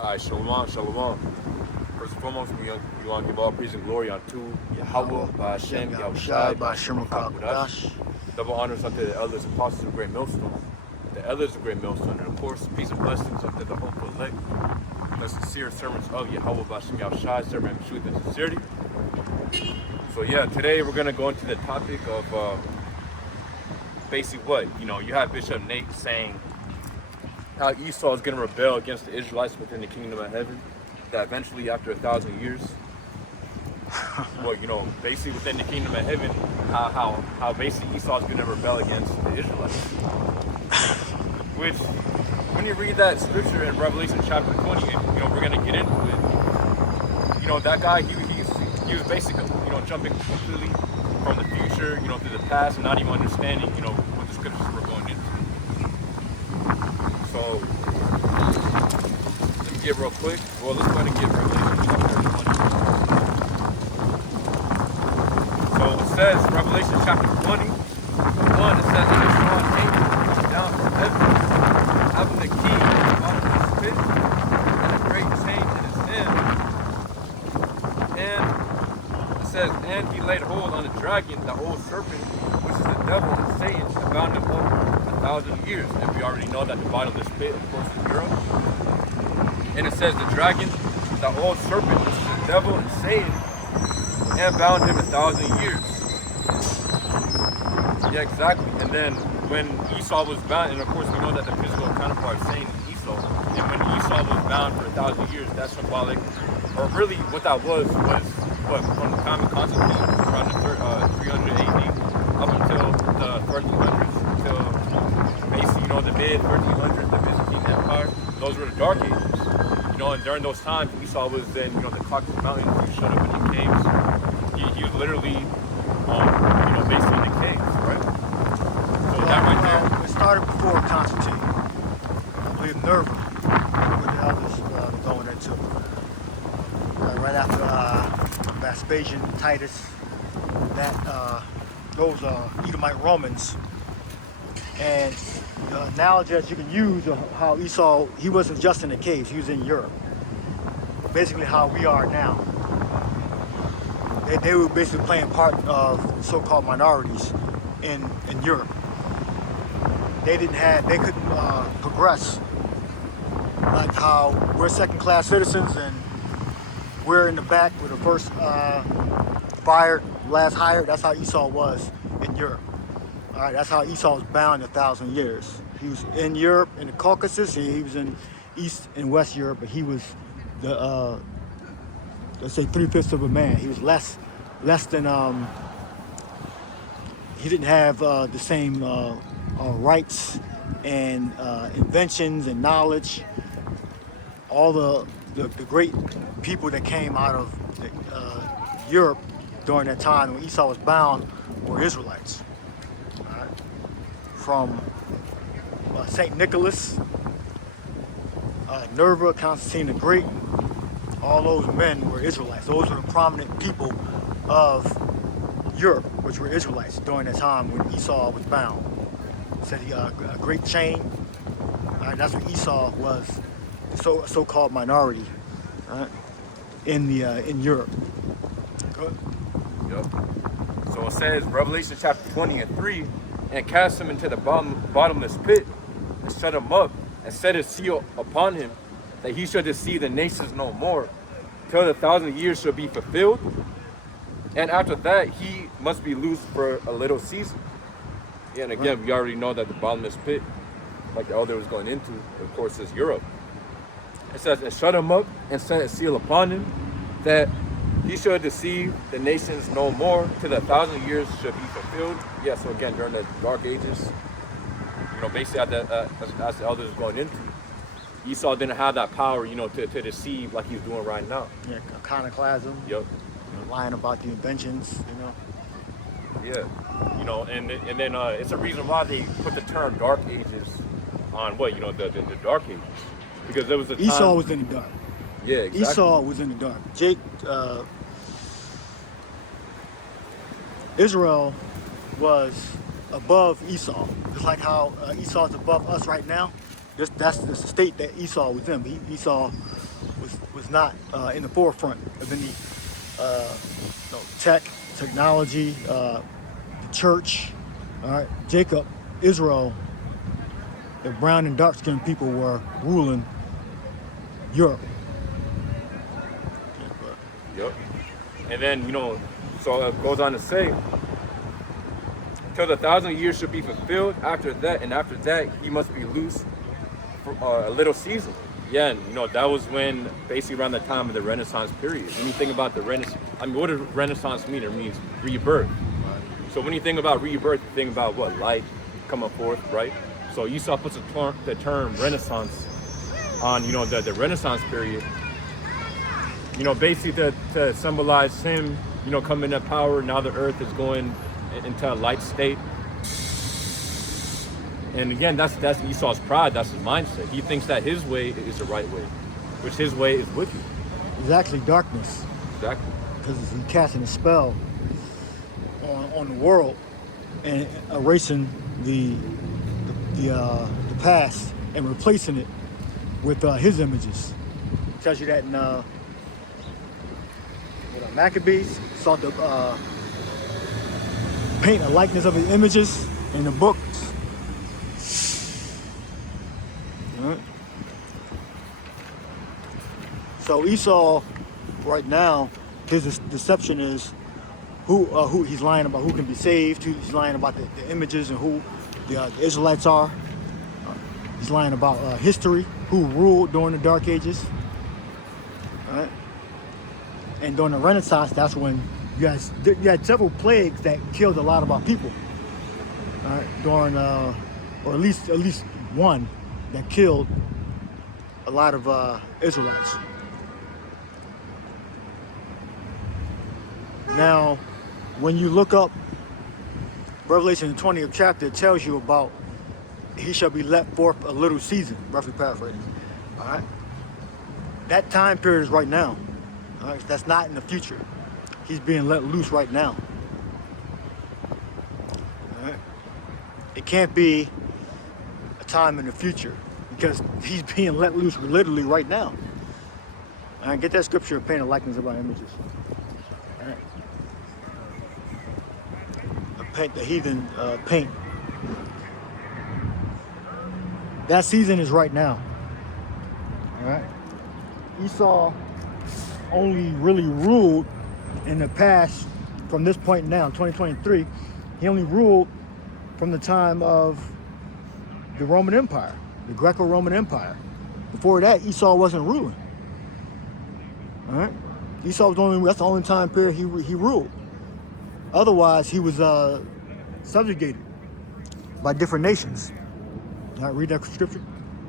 Shalom, shalom. First and foremost, we want to give all praise and glory unto Yahweh, Hashem, Yahushai, Hashem, Yahushai. Double honors unto the elders and apostles of Great Millstone, the elders of Great Millstone, and of course, peace and blessings unto the hopeful elect, the sincere servants of Yahweh, Hashem, Yahushai, serving in truth and sincerity. So yeah, today we're going to go into the topic of basically what, you have Bishop Nate saying how Esau is going to rebel against the Israelites within the kingdom of heaven, that eventually after 1,000 years, well, basically within the kingdom of heaven, how basically Esau is going to rebel against the Israelites. Which, when you read that scripture in Revelation chapter 20, and, we're going to get into it, that guy, he was basically, jumping completely from the future, to the past, and not even understanding, what the scriptures were going into. So, let me get real quick. Well, let's go ahead and get Revelation chapter 20. So it says, Revelation chapter 20, 1, it says, "And I saw an angel come down from heaven, having the key of the pit, and a great chain in his hand. And it says, and he laid hold on the dragon, the old serpent, which is the devil and Satan, and bound him up 1,000 years." And we already know that the bottom of this pit, of course, is Europe. And it says the dragon, the old serpent, which is the devil and Satan, and bound him 1,000 years. Yeah, exactly. And then when Esau was bound, and of course we know that the physical counterpart of Satan is Esau. And when Esau was bound for 1,000 years, that's symbolic, or really what that was what, from the time of Constantine around the 300 AD up until the 1300s, until basically, the mid 1300s, the Byzantine Empire. Those were the Dark Ages. And during those times, Esau was in, the Caucasus Mountains. He showed up in the caves. He was literally, basically in the caves, right? So that right there. It started before Constantine. I believe Nerva, what the others were going into. Right after Vespasian, Titus, those Edomite Romans. And the analogy that you can use of how Esau, he wasn't just in the caves, he was in Europe. Basically how we are now. They were basically playing part of so-called minorities in Europe. They couldn't progress. Like how we're second-class citizens and we're in the back with the first fired, last hired. That's how Esau was in Europe. All right, that's how Esau was bound 1,000 years. He was in Europe, in the Caucasus, and he was in East and West Europe, but he was the, let's say 3/5 of a man. He was less than, he didn't have the same rights and inventions and knowledge. All the great people that came out of Europe during that time when Esau was bound were Israelites. From St. Nicholas, Nerva, Constantine the Great, all those men were Israelites. Those were the prominent people of Europe, which were Israelites during that time when Esau was bound. Said he a great chain. That's what Esau was, so-called minority, right? In Europe. Good. Yep. So it says Revelation chapter 20 and 3. And cast him into the bottomless pit, and shut him up, and set a seal upon him, that he should deceive the nations no more, till the 1,000 years shall be fulfilled. And after that, he must be loosed for a little season. Yeah, and again, we already know that the bottomless pit, like the elder was going into, of course, is Europe. It says, and shut him up, and set a seal upon him, that he should deceive the nations no more, till the 1,000 years should be fulfilled. Yeah, so again, during the Dark Ages, basically as the elders was going into, Esau didn't have that power, to deceive like he's doing right now. Yeah, iconoclasm. Yep. Lying about the inventions, Yeah, and then it's a reason why they put the term Dark Ages on the Dark Ages, because there was a time Esau was in the dark. Yeah, exactly. Esau was in the dark. Israel was above Esau, just like how Esau is above us right now. That's the state that Esau was in. Esau was not in the forefront of any technology, the church. All right, Jacob, Israel, the brown and dark skinned people were ruling Europe. Yep. And then, so it goes on to say, till the 1,000 years should be fulfilled, after that he must be loose for a little season. Yeah, and that was when, basically around the time of the Renaissance period. When you think about the Renaissance, what does Renaissance mean? It means rebirth. So when you think about rebirth, you think about what? Light coming forth, right? So Esau puts the term Renaissance on, the Renaissance period, basically to symbolize him, coming to power. Now the earth is going into a light state. And again, that's Esau's pride, that's his mindset. He thinks that his way is the right way, which his way is wicked. It's actually darkness. Exactly. Because he's casting a spell on the world and erasing the past and replacing it with his images. It tells you that in Maccabees sought to paint a likeness of his images in the books. All right. So Esau, right now, his deception is who he's lying about, who can be saved. He's lying about the images and who the Israelites are. He's lying about history, who ruled during the Dark Ages. All right. And during the Renaissance, that's when you had several plagues that killed a lot of our people. All right. During, or at least one that killed a lot of Israelites. Now, when you look up Revelation 20th chapter, it tells you about he shall be let forth a little season, roughly paraphrasing. All right. That time period is right now. All right. That's not in the future. He's being let loose right now. All right. It can't be a time in the future because he's being let loose literally right now. All right. Get that scripture of paint a likeness of our images. All right. The heathen paint. That season is right now. All right. Esau only really ruled in the past from this point now, 2023. He only ruled from the time of the Roman Empire, the Greco-Roman Empire. Before that, Esau wasn't ruling. All right. Esau was that's the only time period he ruled. Otherwise, he was subjugated by different nations. All right, read that scripture.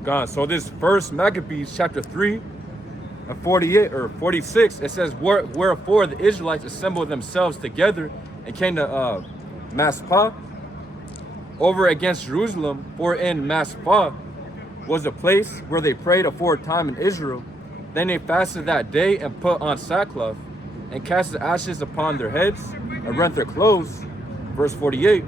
God, so this first Maccabees chapter 3 and 48 or 46, it says, wherefore the Israelites assembled themselves together and came to Maspah over against Jerusalem, for in Maspah was a place where they prayed aforetime in Israel. Then they fasted that day and put on sackcloth and cast the ashes upon their heads and rent their clothes. Verse 48,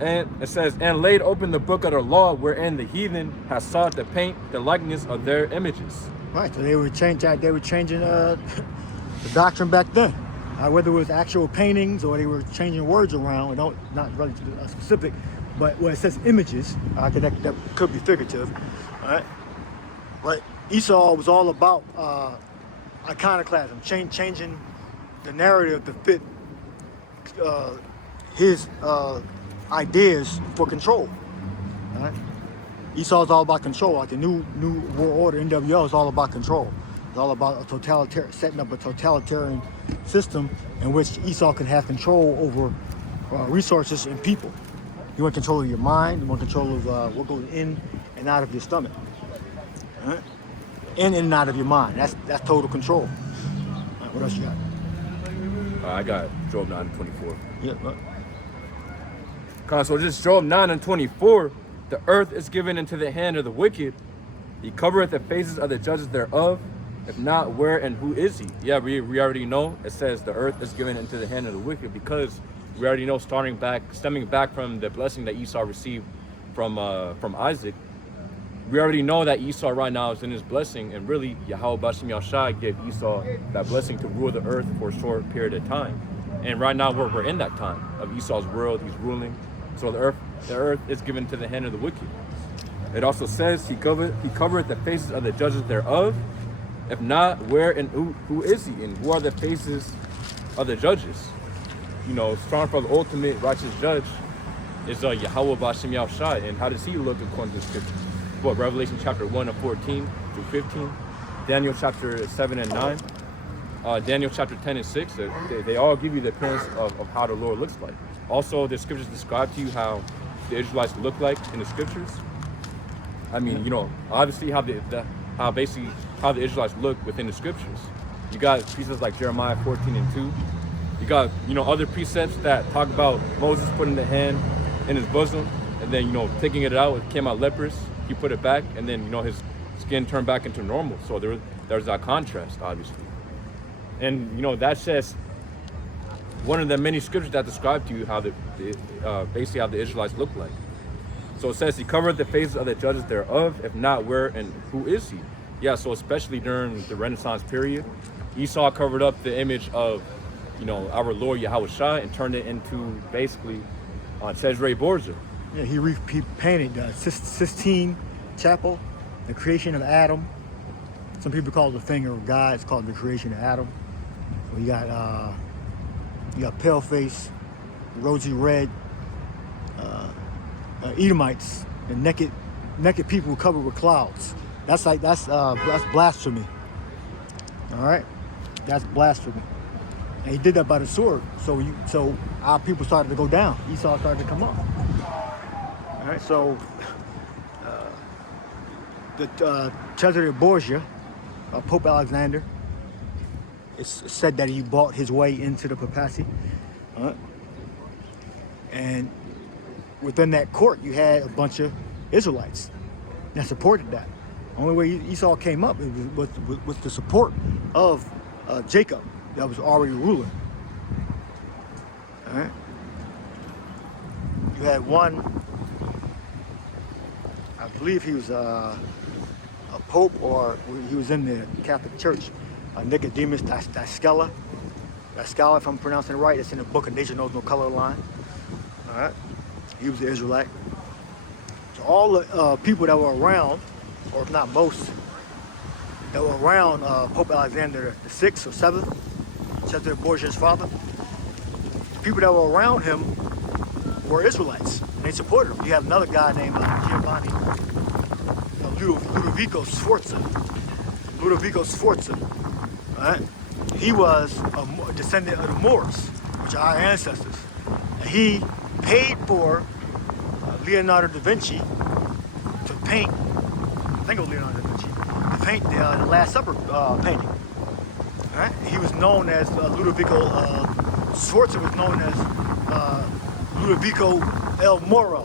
and it says, and laid open the book of the law wherein the heathen has sought to paint the likeness of their images. Right, so they were changing the doctrine back then. Whether it was actual paintings or they were changing words around, not really specific, but when it says images, that could be figurative. All right, but Esau was all about iconoclasm, changing the narrative to fit his ideas for control. All right? Esau's all about control. Like the new world order, NWO, is all about control. It's all about setting up a totalitarian system in which Esau can have control over resources and people. You want control of your mind. You want control of what goes in and out of your stomach. All right? In and out of your mind. That's total control. All right, what else you got? I got Job 9 and 24. Yeah. So this Job 9 and 24, the earth is given into the hand of the wicked. He covereth the faces of the judges thereof. If not, where and who is he? Yeah, we already know. It says the earth is given into the hand of the wicked because we already know, stemming back from the blessing that Esau received from Isaac. we already know that Esau right now is in his blessing, and really Yahweh Bashim Yahshai gave Esau that blessing to rule the earth for a short period of time. And right now we're in that time of Esau's world. He's ruling. So the earth is given to the hand of the wicked. It also says he covered the faces of the judges thereof. If not, where and who is he? And who are the faces of the judges? You know, strong for the ultimate righteous judge is Yahweh Bashim Yahshai. And how does he look according to the scripture? What, Revelation chapter 1 of 14 through 15, Daniel chapter 7 and 9, Daniel chapter 10 and 6. They all give you the appearance of how the Lord looks like. Also, the scriptures describe to you how the Israelites look like in the scriptures. I mean, you know, obviously how the Israelites look within the scriptures. You got precepts like Jeremiah 14 and 2. You got, you know, other precepts that talk about Moses putting the hand in his bosom and then, you know, taking it out, it came out leprous. He put it back, and then, you know, his skin turned back into normal. So there's that contrast, obviously. And, you know, that's just one of the many scriptures that describe to you how basically how the Israelites look like. So it says he covered the faces of the judges thereof. If not, where and who is he? Yeah, so especially during the Renaissance period, Esau covered up the image of, you know, our Lord Yahweh Shai and turned it into basically Cesare Borgia. Yeah, he painted Sistine Chapel, the creation of Adam. Some people call it the finger of God. It's called the creation of Adam. So you got pale face, rosy red, Edomites, and naked people covered with clouds. That's blasphemy. All right, that's blasphemy. And he did that by the sword. So our people started to go down. Esau started to come up. All right, so the Cesare Borgia, Pope Alexander, it's said that he bought his way into the papacy. And within that court, you had a bunch of Israelites that supported that. The only way Esau came up was with the support of Jacob that was already ruling. All right. You had one, I believe he was a pope, or he was in the Catholic Church, Nicodemus Daskala, if I'm pronouncing it right. It's in the book of Nature Knows No Color Line. All right. He was an Israelite. So all the people that were around, or if not most, that were around Pope Alexander the 6th or 7th, Cesare Borgia's father, the people that were around him were Israelites. And they supported him. You have another guy named Giovanni Ludovico Sforza. All right? He was a descendant of the Moors, which are our ancestors. And he paid for Leonardo da Vinci to paint, I think it was Leonardo da Vinci, to paint the Last Supper painting. All right? He was known as Ludovico Sforza was known as Ludovico El Moro,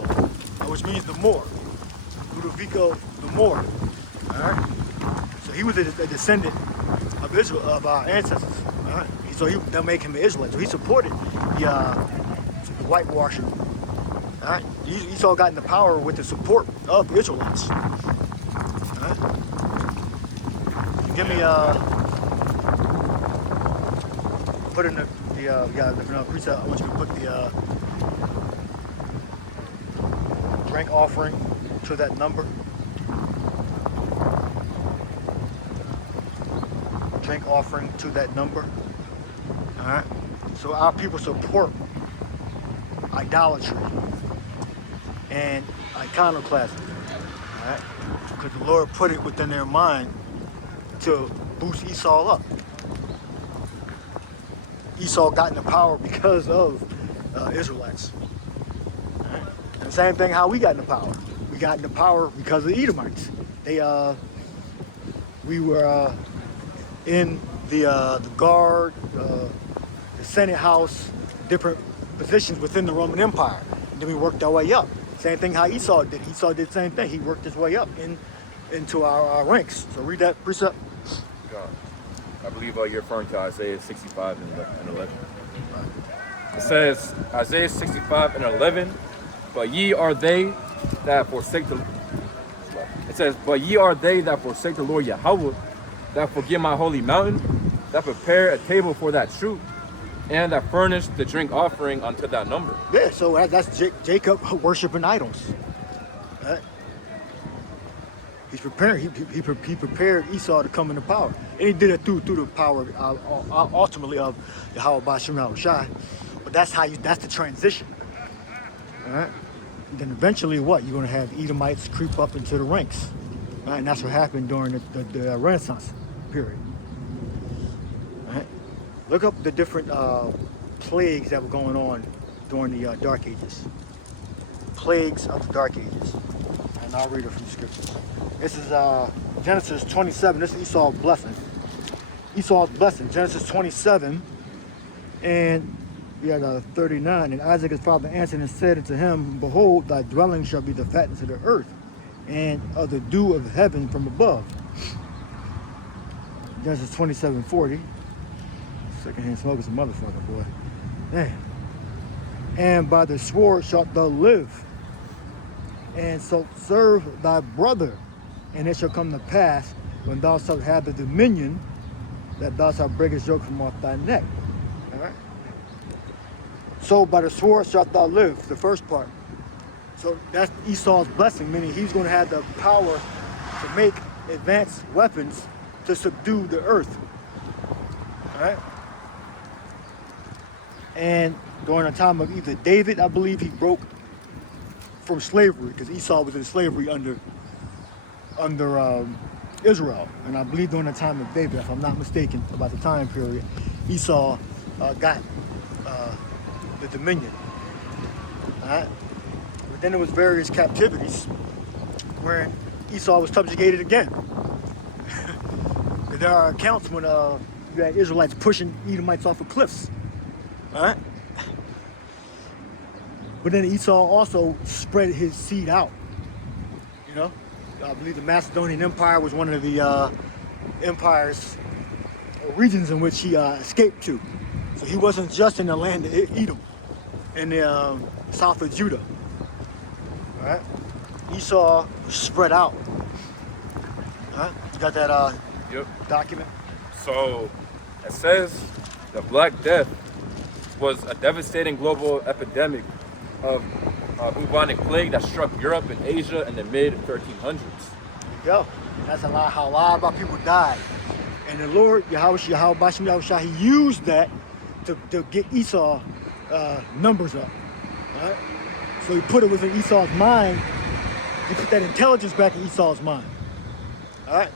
which means the Moor. Ludovico the Moor. All right? So he was a descendant of Israel, of our ancestors. All right? So that made him an Israelite. So he supported the whitewashing. All right? Esau got into power with the support of Israelites. All right? Give me put in the precept. I want you to put the drink offering to that number. Drink offering to that number. All right. So our people support idolatry and iconoclasm. All right. Because the Lord put it within their mind to boost Esau up. Esau got into power because of Israelites. Right? And the same thing how we got into power. We got into power because of the Edomites. We were in the guard, the Senate House, different positions within the Roman Empire. And then we worked our way up. Same thing how Esau did. Esau did the same thing. He worked his way up into our ranks. So read that precept. God. I believe you're referring to Isaiah 65 and 11. It says, Isaiah 65 and 11, but ye are they that forsake the... It says, but ye are they that forsake the Lord Yahweh, that forget my holy mountain, that prepare a table for that shoot, and that furnish the drink offering unto that number. Yeah, so that's Jacob worshiping idols. Right? He's preparing. He prepared Esau to come into power, and he did it through the power ultimately of Yahweh Bashim Yahushai. But that's the transition. All right. And then eventually, what you're going to have Edomites creep up into the ranks, right? And that's what happened during the Renaissance period. All right. Look up the different plagues that were going on during the Dark Ages. Plagues of the Dark Ages. And I'll read it from the scriptures. This is Genesis 27. This is Esau's blessing. Esau's blessing. Genesis 27. And we had 39. And Isaac his father answered and said unto him, behold, thy dwelling shall be the fatness of the earth, and of the dew of heaven from above. Genesis 27:40. Secondhand smoke is a motherfucker, boy. Damn. And by the sword shalt thou live, and so serve thy brother. And it shall come to pass, when thou shalt have the dominion, that thou shalt break his yoke from off thy neck. All right? So by the sword shalt thou live, the first part. So that's Esau's blessing, meaning he's going to have the power to make advanced weapons to subdue the earth. All right? And during the time of either David, I believe he broke from slavery, because Esau was in slavery under Israel. And I believe during the time of David, if I'm not mistaken, about the time period, Esau got the dominion. All right? But then there was various captivities where Esau was subjugated again. There are accounts when you had Israelites pushing Edomites off of cliffs. All right? But then Esau also spread his seed out. You know? I believe the Macedonian Empire was one of the empires or regions in which he escaped to. So he wasn't just in the land of Edom, in the south of Judah. All right? Esau was spread out. All right? You got that document? So it says the Black Death was a devastating global epidemic of bubonic plague that struck Europe and Asia in the mid-1300s. There you go. That's how a lot of people died. And the Lord, Yahweh Bashim Yahushua, he used that to get Esau numbers up. Right? So he put it within Esau's mind. He put that intelligence back in Esau's mind. All right?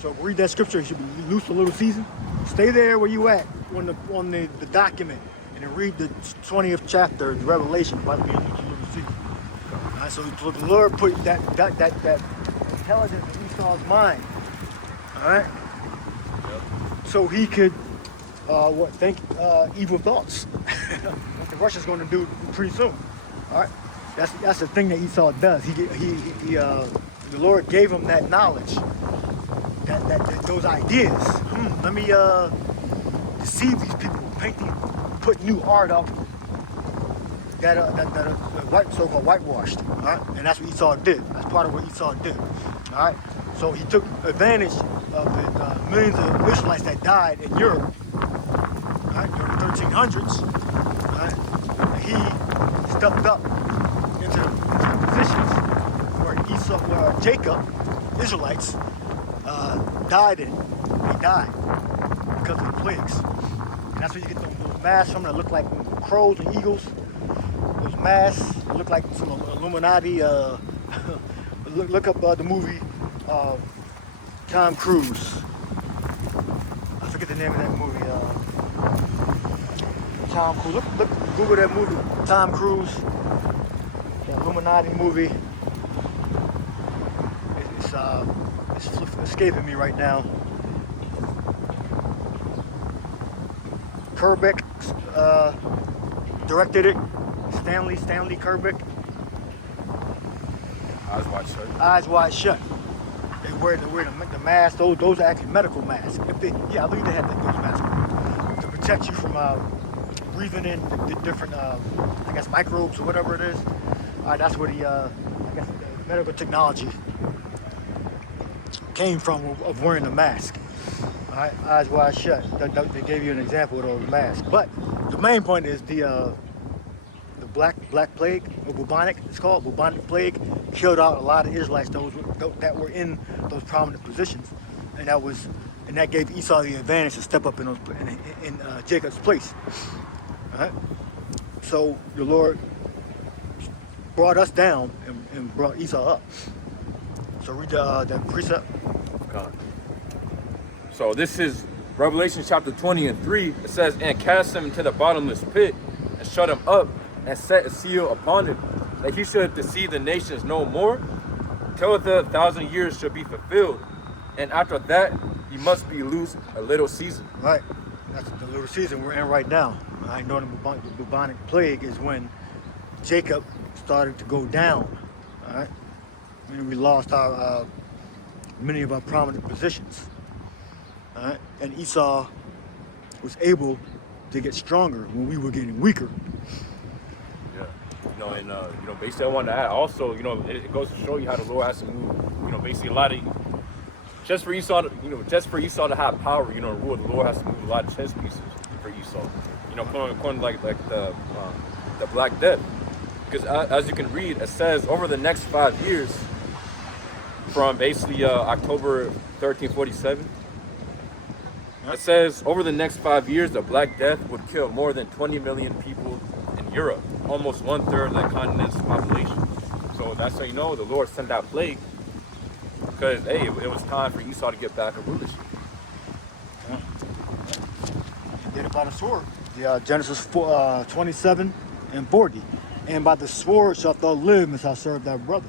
So read that scripture. You should be loose a little season. Stay there where you at on the document. And then read the 20th chapter of Revelation about being loose a little season. All right? So the Lord put that intelligence in Esau's mind. All right? Yep. So he could think evil thoughts. What the Russians going to do pretty soon. All right, that's the thing that Esau does. The Lord gave him that knowledge, that those ideas. Let me deceive these people, put new art up that so-called whitewashed. All right, and that's what Esau did. That's part of what Esau did. All right, so he took advantage of the millions of Israelites that died in Europe. Right, during the 1300s, right, he stepped up into positions where Jacob, Israelites, died in. They died because of the plagues. And that's where you get those masks from that look like crows and eagles. Those masks look like some Illuminati. Look up the movie Tom Cruise. I forget the name of that movie. Tom Cruise. Look, Google that movie, Tom Cruise, the Illuminati movie. It's escaping me right now. Kerbeck directed it. Stanley Kerbeck. Eyes Wide Shut. Eyes Wide Shut. They wear the masks. Those are actually medical masks. I believe they have those masks to protect you from breathing in the different, microbes or whatever it is. That's where the medical technology came from of wearing a mask. All right, eyes wide shut. They gave you an example of a mask. But the main point is the black plague, or bubonic, it's called bubonic plague, killed out a lot of Israelites, those that were in those prominent positions, and that gave Esau the advantage to step up in Jacob's place. All right. So the Lord brought us down and brought Esau up. So read that precept. God. So this is Revelation chapter 20 and 3. It says, and cast him into the bottomless pit, and shut him up, and set a seal upon him, that he should deceive the nations no more, till the 1,000 years shall be fulfilled. And after that, he must be loosed a little season. Right. That's the little season we're in right now. I know the bubonic plague is when Jacob started to go down. All right. And we lost our many of our prominent positions. All right. And Esau was able to get stronger when we were getting weaker. Yeah. Basically I wanted to add also, it goes to show you how the Lord has to move, basically a lot of, just for Esau to have power, to rule, the Lord has to move a lot of chess pieces for Esau. According like the Black Death. Because as you can read, it says over the next 5 years, from basically October 1347, it says over the next 5 years, the Black Death would kill more than 20 million people in Europe, almost 1/3 of that continent's population. So that's how you know the Lord sent that plague, because hey, it was time for Esau to get back a rulership. He did it by the sword. Genesis 27 and 40. And by the sword shalt thou live and shalt serve thy brother.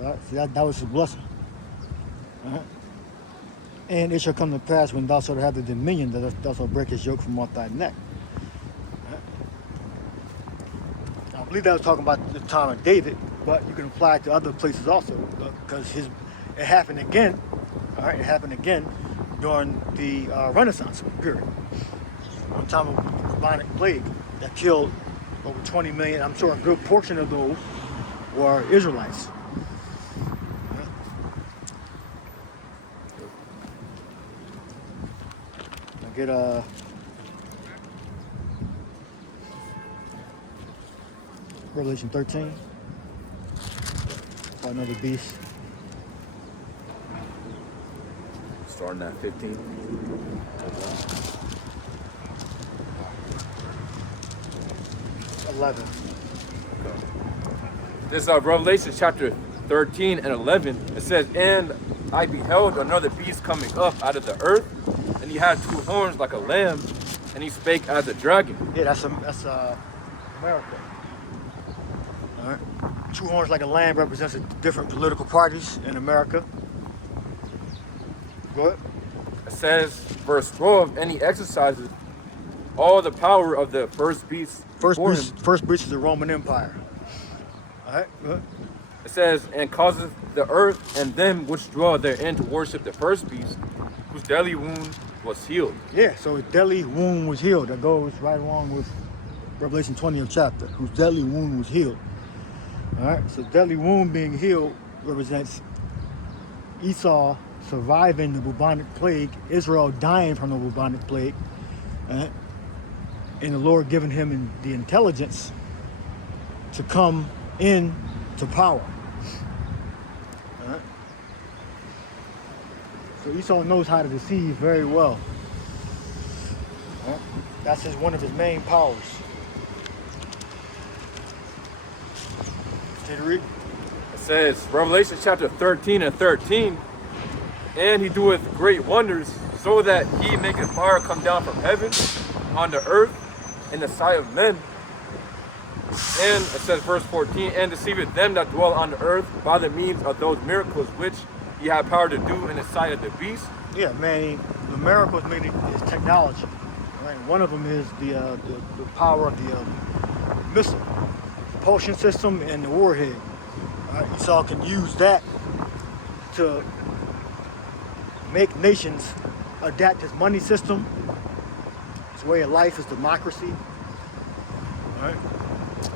Right? See, that was his blessing. And it shall come to pass when thou shalt have the dominion that thou shalt break his yoke from off thy neck. I believe that was talking about the time of David, but you can apply it to other places also, because it happened again. All right, it happened again during the Renaissance period, on time of the bubonic plague that killed over 20 million. I'm sure a good portion of those were Israelites. I'll get Revelation 13. About another beast. Starting at 15. 11. This Revelation chapter 13 and 11. It says, and I beheld another beast coming up out of the earth, and he had 2 horns like a lamb, and he spake as a dragon. Yeah, that's America. All right. 2 horns like a lamb represents the different political parties in America. Go ahead. It says, verse 12, and he exercises all the power of the first beast. First beast is the Roman Empire. All right, go ahead. It says, and causeth the earth and them which dwell therein to worship the first beast, whose deadly wound was healed. Yeah, so his deadly wound was healed. That goes right along with Revelation 20th chapter, whose deadly wound was healed. All right, so deadly wound being healed represents Esau surviving the bubonic plague, Israel dying from the bubonic plague, and the Lord giving him the intelligence to come in to power. All right. So Esau knows how to deceive very well. All right. That's one of his main powers. Can you read? It says, Revelation chapter 13 and 13, and he doeth great wonders, so that he maketh fire come down from heaven on the earth in the sight of men. And it says, verse 14, and deceiveth them that dwell on the earth by the means of those miracles which he had power to do in the sight of the beast. Yeah, man, the miracles meaning is technology. Right? One of them is the power of the missile propulsion system and the warhead. Esau can use that to make nations adapt his money system. His way of life is democracy. All right?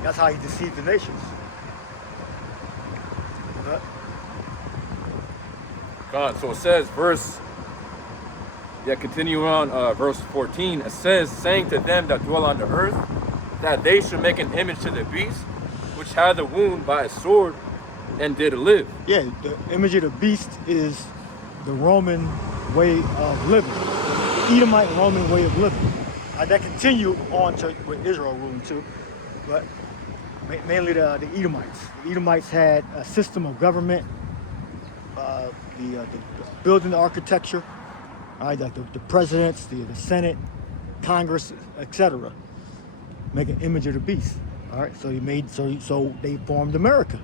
That's how he deceived the nations. God, so it says, continue on, verse 14. It says, saying to them that dwell on the earth, that they should make an image to the beast, which had the wound by a sword, and did live. Yeah, the image of the beast is the Roman way of living, the Edomite Roman way of living. That continued on to with Israel ruling too, but mainly the Edomites. The Edomites had a system of government, the building architecture, like the presidents, the Senate, Congress, etc. Make an image of the beast. All right, so they formed America.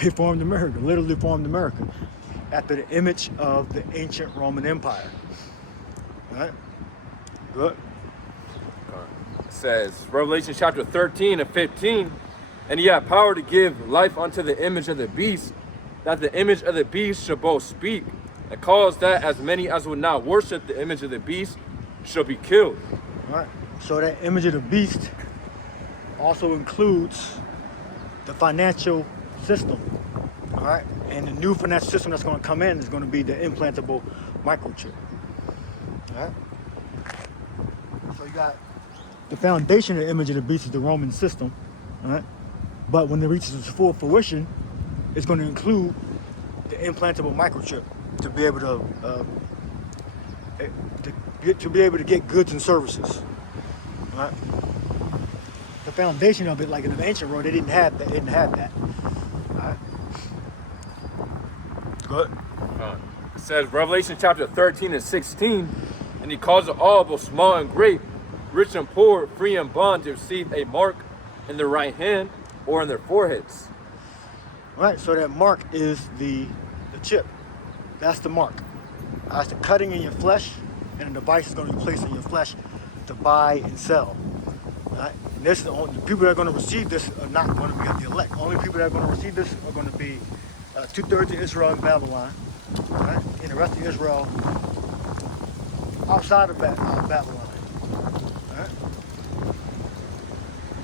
They formed America, literally formed America, after the image of the ancient Roman Empire. All right, good. It says, Revelation chapter 13 and 15, and he had power to give life unto the image of the beast, that the image of the beast should both speak, and cause that as many as would not worship the image of the beast shall be killed. All right, so that image of the beast also includes the financial system. All right, and the new financial system that's going to come in is going to be the implantable microchip. All right, so you got the foundation of the image of the beast is the Roman system. All right, but when it reaches its full fruition, it's going to include the implantable microchip to be able to get goods and services. All right. The foundation of it, like in the ancient world, they didn't have that. All right. Good. It says, Revelation chapter 13 and 16, and he caused all, both small and great, rich and poor, free and bond, to receive a mark in their right hand or in their foreheads. All right, so that mark is the chip. That's the mark. That's the cutting in your flesh, and the device is going to be placed in your flesh to buy and sell. All right? And this is the people that are going to receive this are not going to be of the elect. Only people that are going to receive this are going to be 2/3 of Israel in Babylon, right? And the rest of Israel outside of Babylon. All right?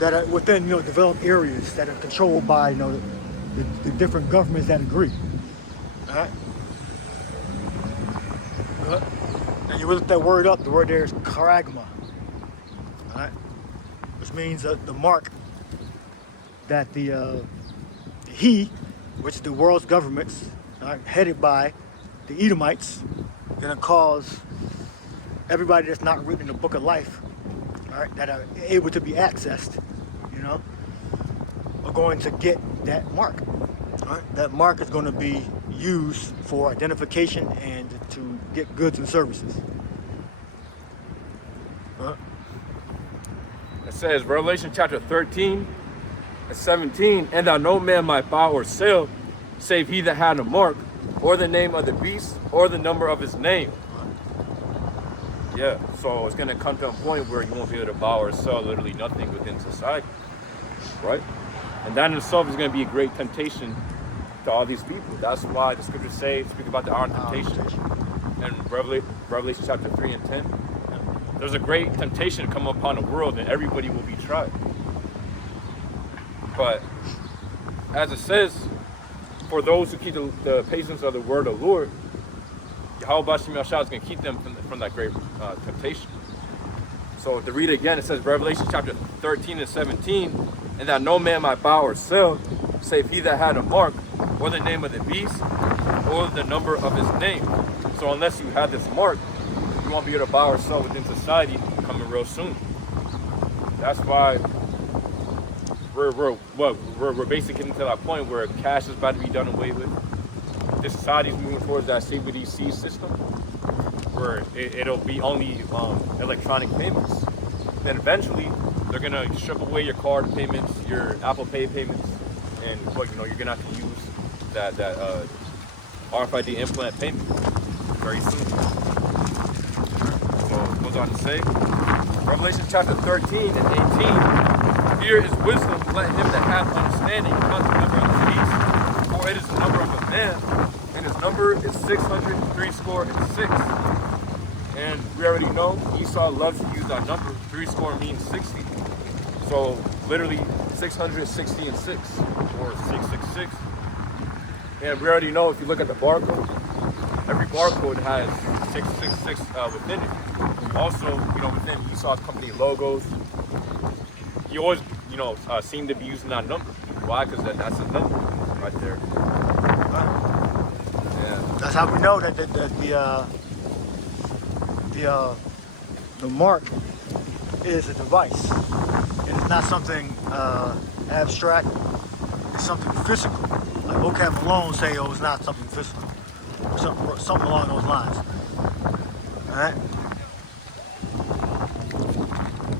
That are within developed areas that are controlled by the different governments that agree. All right. And you look that word up. The word there is charagma. All right, which means the mark that the which is the world's governments, headed by the Edomites, gonna cause everybody that's not written in the book of life, all right, that are able to be accessed, are going to get that mark. All right, that mark is going to be used for identification and to get goods and services. It says, Revelation chapter 13 and 17, and that no man might buy or sell, save he that had a mark, or the name of the beast, or the number of his name. Yeah, so it's going to come to a point where you won't be able to buy or sell literally nothing within society, right? And that in itself is going to be a great temptation to all these people. That's why the scriptures speak about the hour of temptation. And Revelation chapter 3 and 10. There's a great temptation to come upon the world and everybody will be tried. But as it says, for those who keep the patience of the word of the Lord, Yahweh Shem Yahshua is going to keep them from that great temptation. So to read it again, it says Revelation chapter 13 and 17, and that no man might buy or sell, save he that had a mark, or the name of the beast, or the number of his name. So unless you have this mark, you won't be able to buy or sell within society coming real soon. That's why we're basically getting to that point where cash is about to be done away with. The society is moving towards that CBDC system, where it'll be only electronic payments. Then eventually, they're gonna strip away your card payments, your Apple Pay payments, and you're gonna have to use that RFID implant payment very soon. So it goes on to say, Revelation chapter 13 and 18, here is wisdom, let him that hath understanding count the number of the beast, for it is the number of a man, and his number is 666. And we already know Esau loves to use that number. 60 means 60. So literally 660 and 6, or 666. And we already know if you look at the barcode, every barcode has 666 within it. Also, within Esau's company logos, he always, seemed to be using that number. Why? Because that's a number right there. Yeah. That's how we know that the mark is a device. It is not something abstract. It's something physical. Like vocab alone say, oh, it's not something physical. Or something along those lines. All right?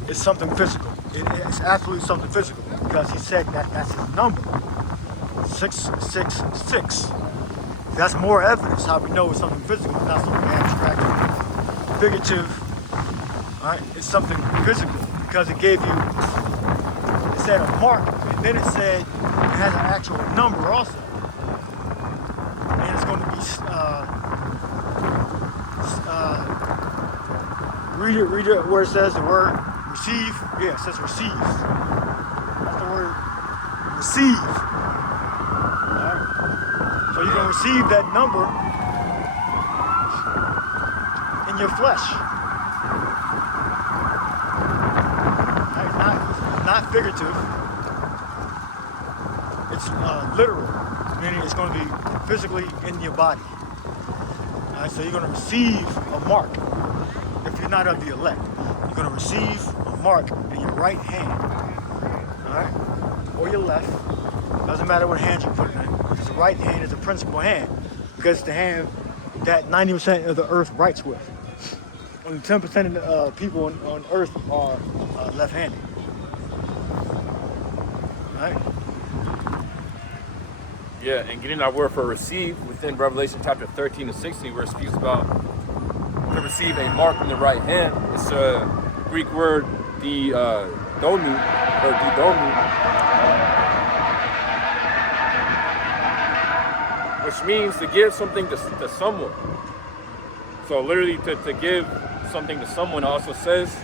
It's something physical. It's absolutely something physical because he said that that's his number. 666. That's more evidence how we know it's something physical, not something abstract, figurative. All right? It's something physical because it gave you, it said a mark, and then it said it has an actual number also. And it's going to be, read it where it says the word receive. Yeah, it says receive. That's the word receive. Alright? So you're going to receive that number in your flesh. Right? Not figurative. It's literal. Meaning it's going to be physically in your body. Alright, so you're going to receive a mark. If you're not of the elect, you're going to receive a mark in your right hand, all right, or your left. Doesn't matter what hand you put it in, because the right hand is the principal hand, because it's the hand that 90% of the earth writes with. Only 10% of the people on earth are left-handed. All right. Yeah, and getting our word for receive within Revelation chapter 13 and 16, where it speaks about to receive a mark in the right hand. It's a Greek word, didonu, which means to give something to someone. So literally to give something to someone also says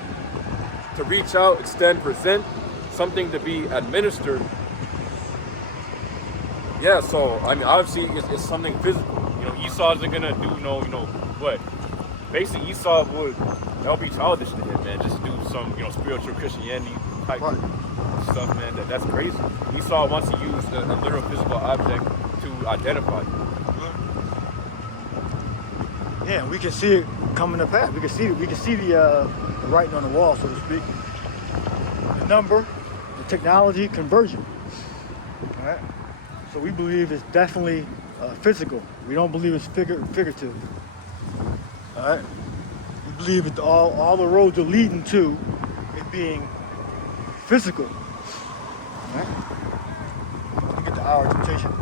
to reach out, extend, present, something to be administered. Yeah, so I mean, obviously it's something physical. Esau isn't gonna do what. Basically, Esau would be childish to him, man. Just do some, spiritual Christianity type stuff, man. That's crazy. Esau wants to use a literal physical object to identify. Yeah, we can see it coming to pass. We can see the writing on the wall, so to speak. The number, the technology, conversion. All right. So we believe it's definitely physical. We don't believe it's figurative. All right. We believe that all the roads are leading to it being physical. All right. Let me get the hour temptation.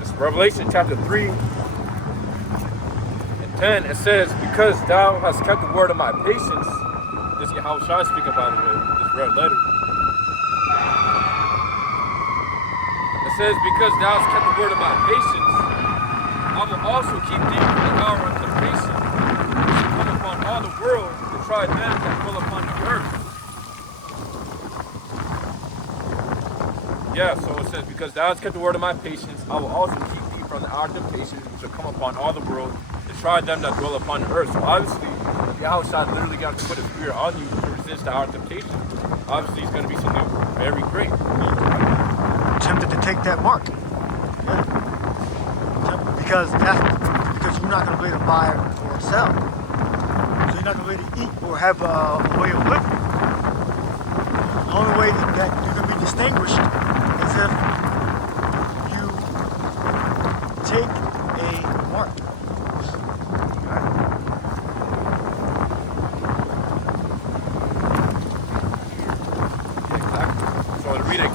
It's Revelation chapter 3 and 10. It says, "Because thou hast kept the word of my patience." This is how Shai speak about it in this red letter. It says, "Because thou hast kept the word of my patience, I will also keep thee from the hour of temptation, which shall come upon all the world to try them that dwell upon the earth." Yeah, so it says, "Because thou hast kept the word of my patience, I will also keep thee from the hour of temptation, which shall come upon all the world to try them that dwell upon the earth." So obviously, Yahushua literally got to put a spirit on you to resist the hour of temptation. Obviously, it's going to be something very great. Tempted to take that mark. Yeah. Because you're not going to be able to buy or sell. So you're not going to be able to eat or have a way of living. The only way that you can be distinguished is if you take a mark.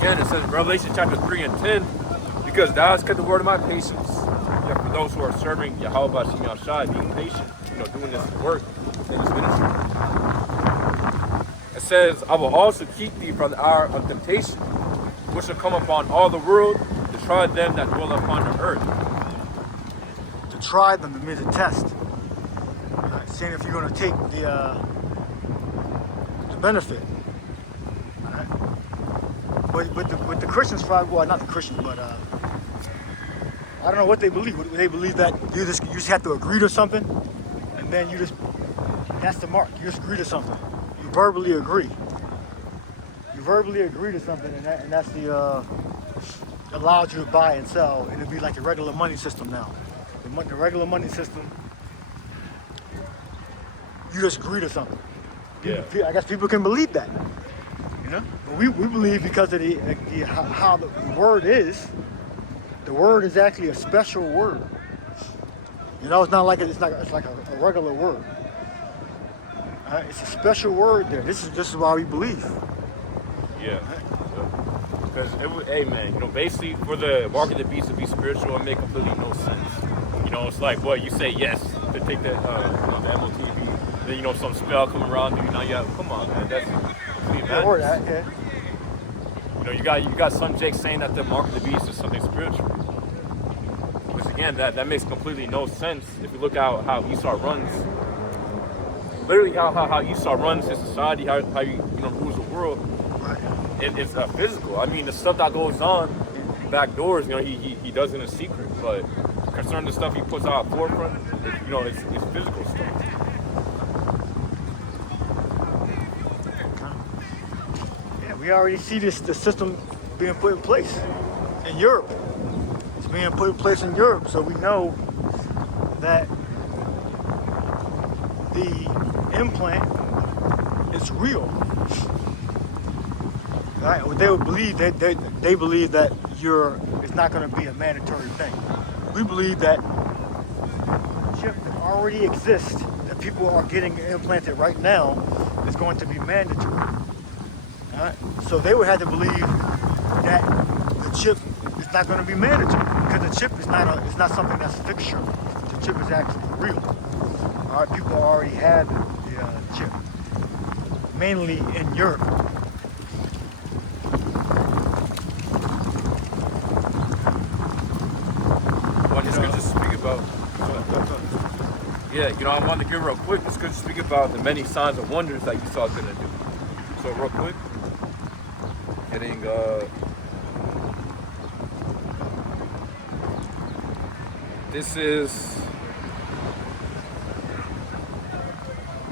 Again, it says in Revelation chapter 3 and 10, "Because thou hast kept the word of my patience." Yeah, for those who are serving Yahweh Bashim Yahshai, being patient, doing this work in this ministry. It says, "I will also keep thee from the hour of temptation, which shall come upon all the world to try them that dwell upon the earth." To try them, it means a test. Seeing if you're going to take the benefit. But the Christians probably, well, not the Christians, but I don't know what they believe. They believe that you just have to agree to something, and then that's the mark. You just agree to something. You verbally agree. You verbally agree to something, and that's the allows you to buy and sell. It'll be like the regular money system now. The regular money system, you just agree to something. Yeah. I guess people can believe that, you know. But we believe because of how the word is. The word is actually a special word. You know, it's not like it's like a regular word. It's a special word there. This is why we believe. Yeah. Because hey man, basically for the mark of the beast to be spiritual, it makes completely no sense. It's like what you say yes to take the MOTB, then some spell come around you. Now you have, come on man, that's complete madness. Or that, yeah. You got some Jake saying that the mark of the beast is something spiritual. Because again, that makes completely no sense if you look at how Esau runs. Literally how Esau runs his society, how he rules the world. Right. It's physical. I mean, the stuff that goes on back doors, he does in a secret. But concerning the stuff he puts out forefront, it's physical stuff. Yeah, we already see the system being put in place in Europe. It's being put in place in Europe, so we know that the implant is real. Right? They would believe that they believe that it's not going to be a mandatory thing. We believe that the chip that already exists, that people are getting implanted right now, is going to be mandatory. Right? So they would have to believe that the chip is not going to be mandatory because the chip is not something that's fictional. The chip is actually real. All right, people already have the chip, mainly in Europe. Yeah, I wanted to give real quick. It's good to speak about the many signs and wonders that Esau's gonna do. So real quick, getting this is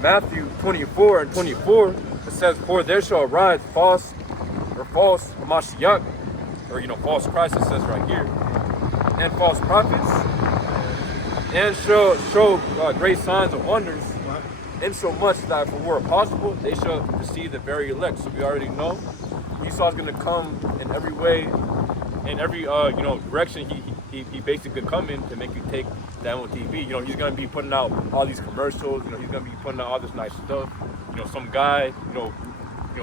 Matthew 24:24. It says, "For there shall arise false Mashiach, or false Christ." It says right here, and false prophets. And show great signs and wonders, insomuch that if it were possible, they shall deceive the very elect. So we already know Esau's going to come in every way, in every direction he basically could come in to make you take the MOTV. He's going to be putting out all these commercials. He's going to be putting out all this nice stuff. Some guy,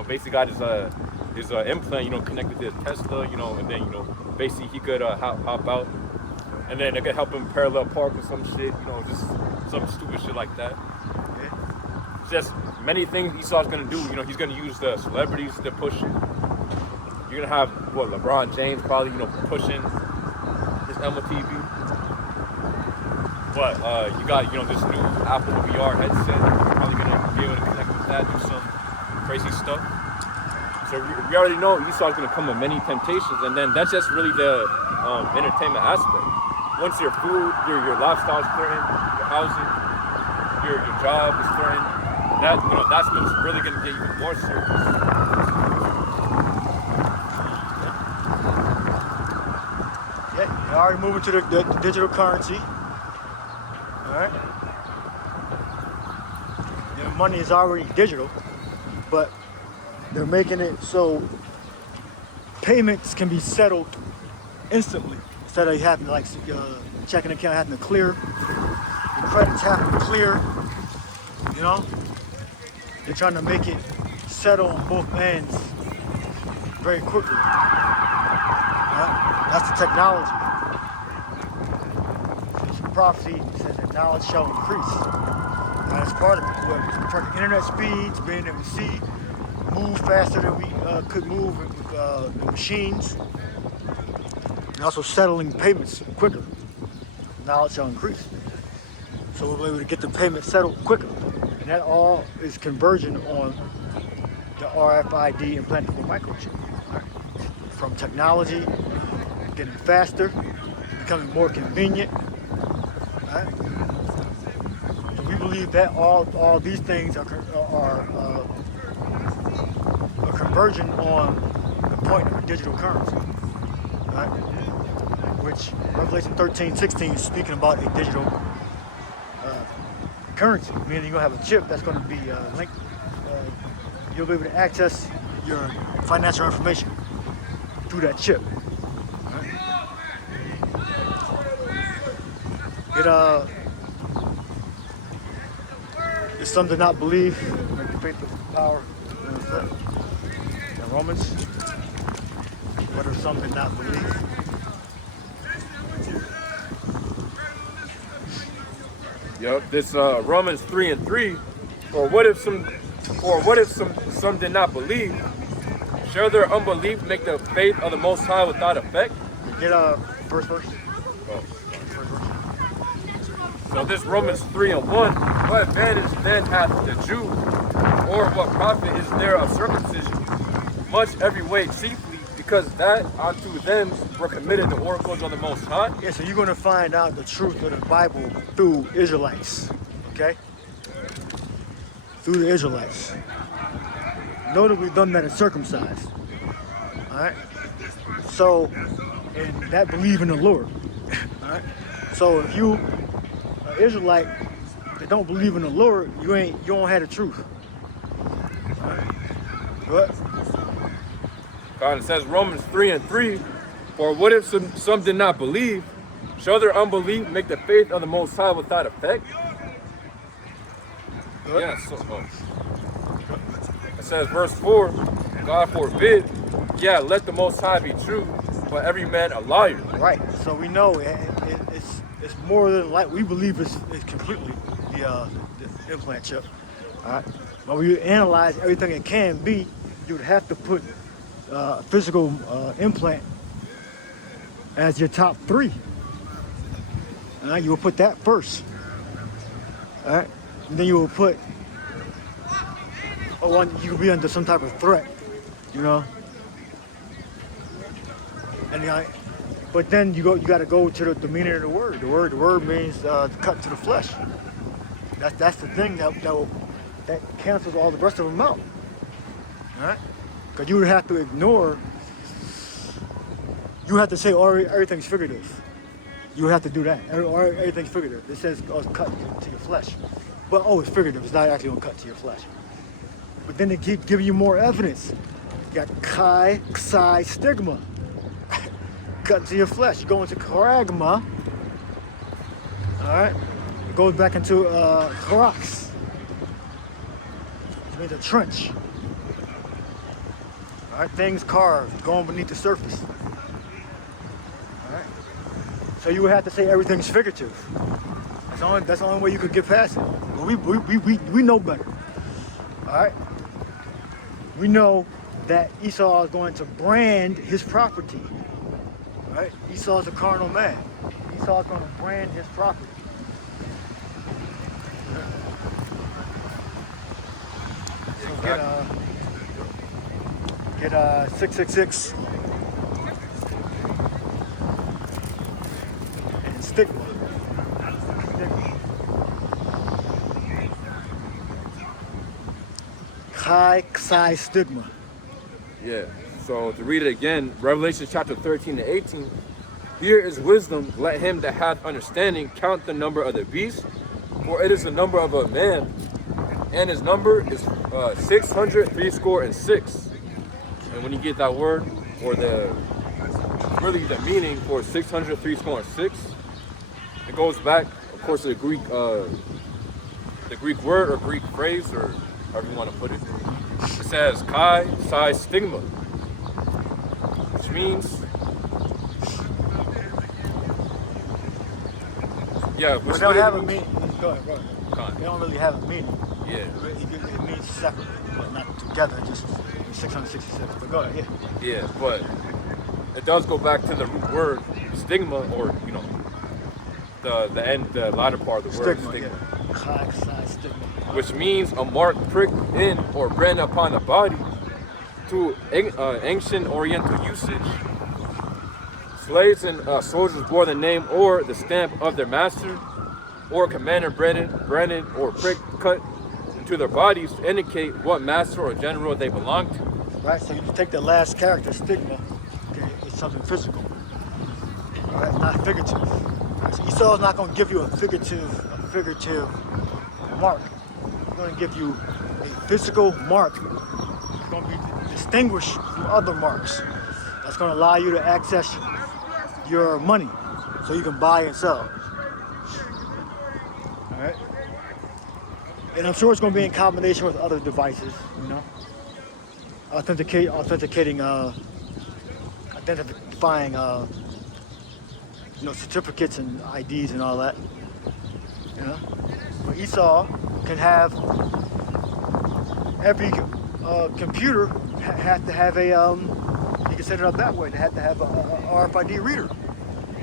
basically got his implant, connected to his Tesla, and then basically he could hop out. And then they could help him parallel park or some shit, just some stupid shit like that. Yeah. Just many things Esau's gonna do. He's gonna use the celebrities to push it. You're gonna have LeBron James probably, pushing his MOTV. But you got this new Apple VR headset. You're probably gonna be able to connect with that, do some crazy stuff. So we already know Esau's gonna come with many temptations, and then that's just really the entertainment aspect. Once your food, your lifestyle is threatened, your housing, your job is threatened, that's what's really going to get even more serious. Yeah, you're already moving to the digital currency. All right. Your money is already digital, but they're making it so payments can be settled instantly. Instead of having to checking account having to clear, your credits having to clear, they're trying to make it settle on both ends very quickly. That's the technology. It's a prophecy says that knowledge shall increase. That's part of it. We're talking internet speeds, being able to see, move faster than we could move with the machines. And also settling payments quicker. Knowledge shall increase. So we'll be able to get the payment settled quicker. And that all is converging on the RFID implantable microchip. All right. from technology, getting faster, becoming more convenient. Right? So we believe that all these things are converging on the point of a digital currency, right? Which Revelation 13:16 is speaking about a digital currency, meaning you're gonna have a chip that's gonna be linked. You'll be able to access your financial information through that chip. Right? It's some did not believe, like the faith of power. In Romans, what if some did not believe? Yep, this Romans 3:3. Or what if some did not believe? Shall their unbelief make the faith of the Most High without effect? Get first verse. Oh. So this Romans 3:1. What advantage then hath the Jew, or what profit is there of circumcision? Much every way chiefly, because that unto them were committed the oracles of the Most High. Yeah, so you're going to find out the truth of the Bible through Israelites, okay? Through the Israelites. Notably them that are circumcised, all right? So, and that believe in the Lord, all right? So if you an Israelite that don't believe in the Lord, you don't have the truth. All right? But God, it says Romans 3:3. For what if some did not believe? Shall their unbelief make the faith of the Most High without effect? Yes. It says verse 4. God forbid. Yeah, let the Most High be true, but every man a liar. Right. So we know it's more than like we believe it's completely the implant chip. All right. But when you analyze everything it can be, you would have to put physical implant as your top 3. All right. You will put that first. All right. And then you will put you will be under some type of threat, you know. And but then you got to go to the meaning of the word. The word means cut to the flesh. That's the thing that cancels all the rest of them out. All right, because you would have to ignore. You have to say everything's figurative. You have to do that. Everything's figurative. It says cut to your flesh, but it's figurative. It's not actually gonna cut to your flesh. But then they keep giving you more evidence. You got chi, psi, stigma. Cut to your flesh. You go into charagma. Alright? It goes back into charax. It means a trench. Alright? Things carved, going beneath the surface. Alright? So you would have to say everything's figurative. That's the only way you could get past it. But we know better. Alright? We know that Esau is going to brand his property. Right? Esau's a carnal man. Esau's going to brand his property. So get 666 and stigma. Chi, psi, stigma. Yeah. So to read it again, Revelation chapter 13-18. Here is wisdom. Let him that hath understanding count the number of the beast, for it is the number of a man, and his number is 666. And when you get that word, or the meaning for 666, it goes back, of course, to the Greek word or Greek phrase, or however you want to put it. It says chi, psi, stigma, which means but they don't have a meaning. Go ahead. They don't really have a meaning. Yeah. It means separate, but not together, just 666. But go ahead, yeah. But it does go back to the root word stigma, or the latter part of the word stigma. Yeah. Stigma. Which means a mark pricked in or brand upon the body, to ancient Oriental usage, slaves and soldiers bore the name or the stamp of their master or commander branded or prick cut into their bodies to indicate what master or general they belong to. Right, so you take the last character, stigma, okay, it's something physical. All right, not figurative. So Esau's not going to give you a figurative mark. He's going to give you a physical mark. It's going to be distinguished from other marks. That's going to allow you to access your money so you can buy and sell. All right, and I'm sure it's going to be in combination with other devices, you know. Identifying, certificates and IDs and all that. You know, but Esau can have every computer have to have a you can set it up that way. They have to have a RFID reader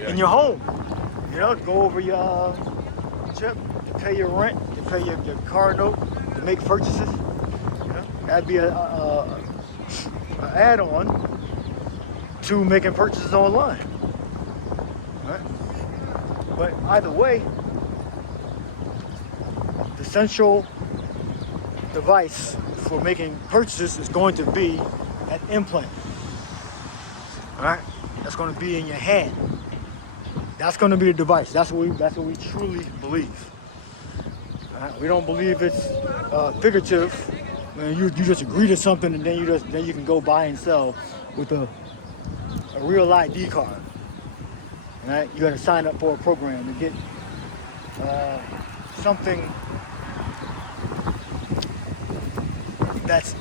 in your home. You know, to go over your chip, to pay your rent, to pay your car note, to make purchases. You know, that'd be a add-on to making purchases online. Right? But either way, the central device for making purchases is going to be an implant. All right? That's going to be in your hand. That's going to be the device. That's what we truly believe. All right? We don't believe it's figurative. Man, you just agree to something and then you can go buy and sell with a real ID card. Right? You got to sign up for a program to get something that's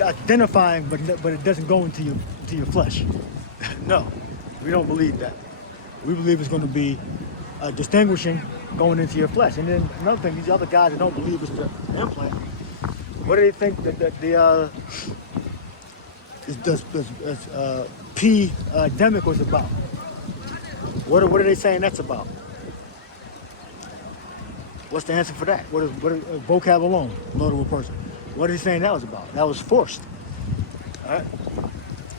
identifying, but it doesn't go into your flesh. No, we don't believe that. We believe it's going to be distinguishing going into your flesh. And then another thing, these other guys that don't believe it's the implant. What do they think that the P-demic was about? What are they saying that's about? What's the answer for that? What is vocab alone, notable person? What are they saying that was about? That was forced. All right?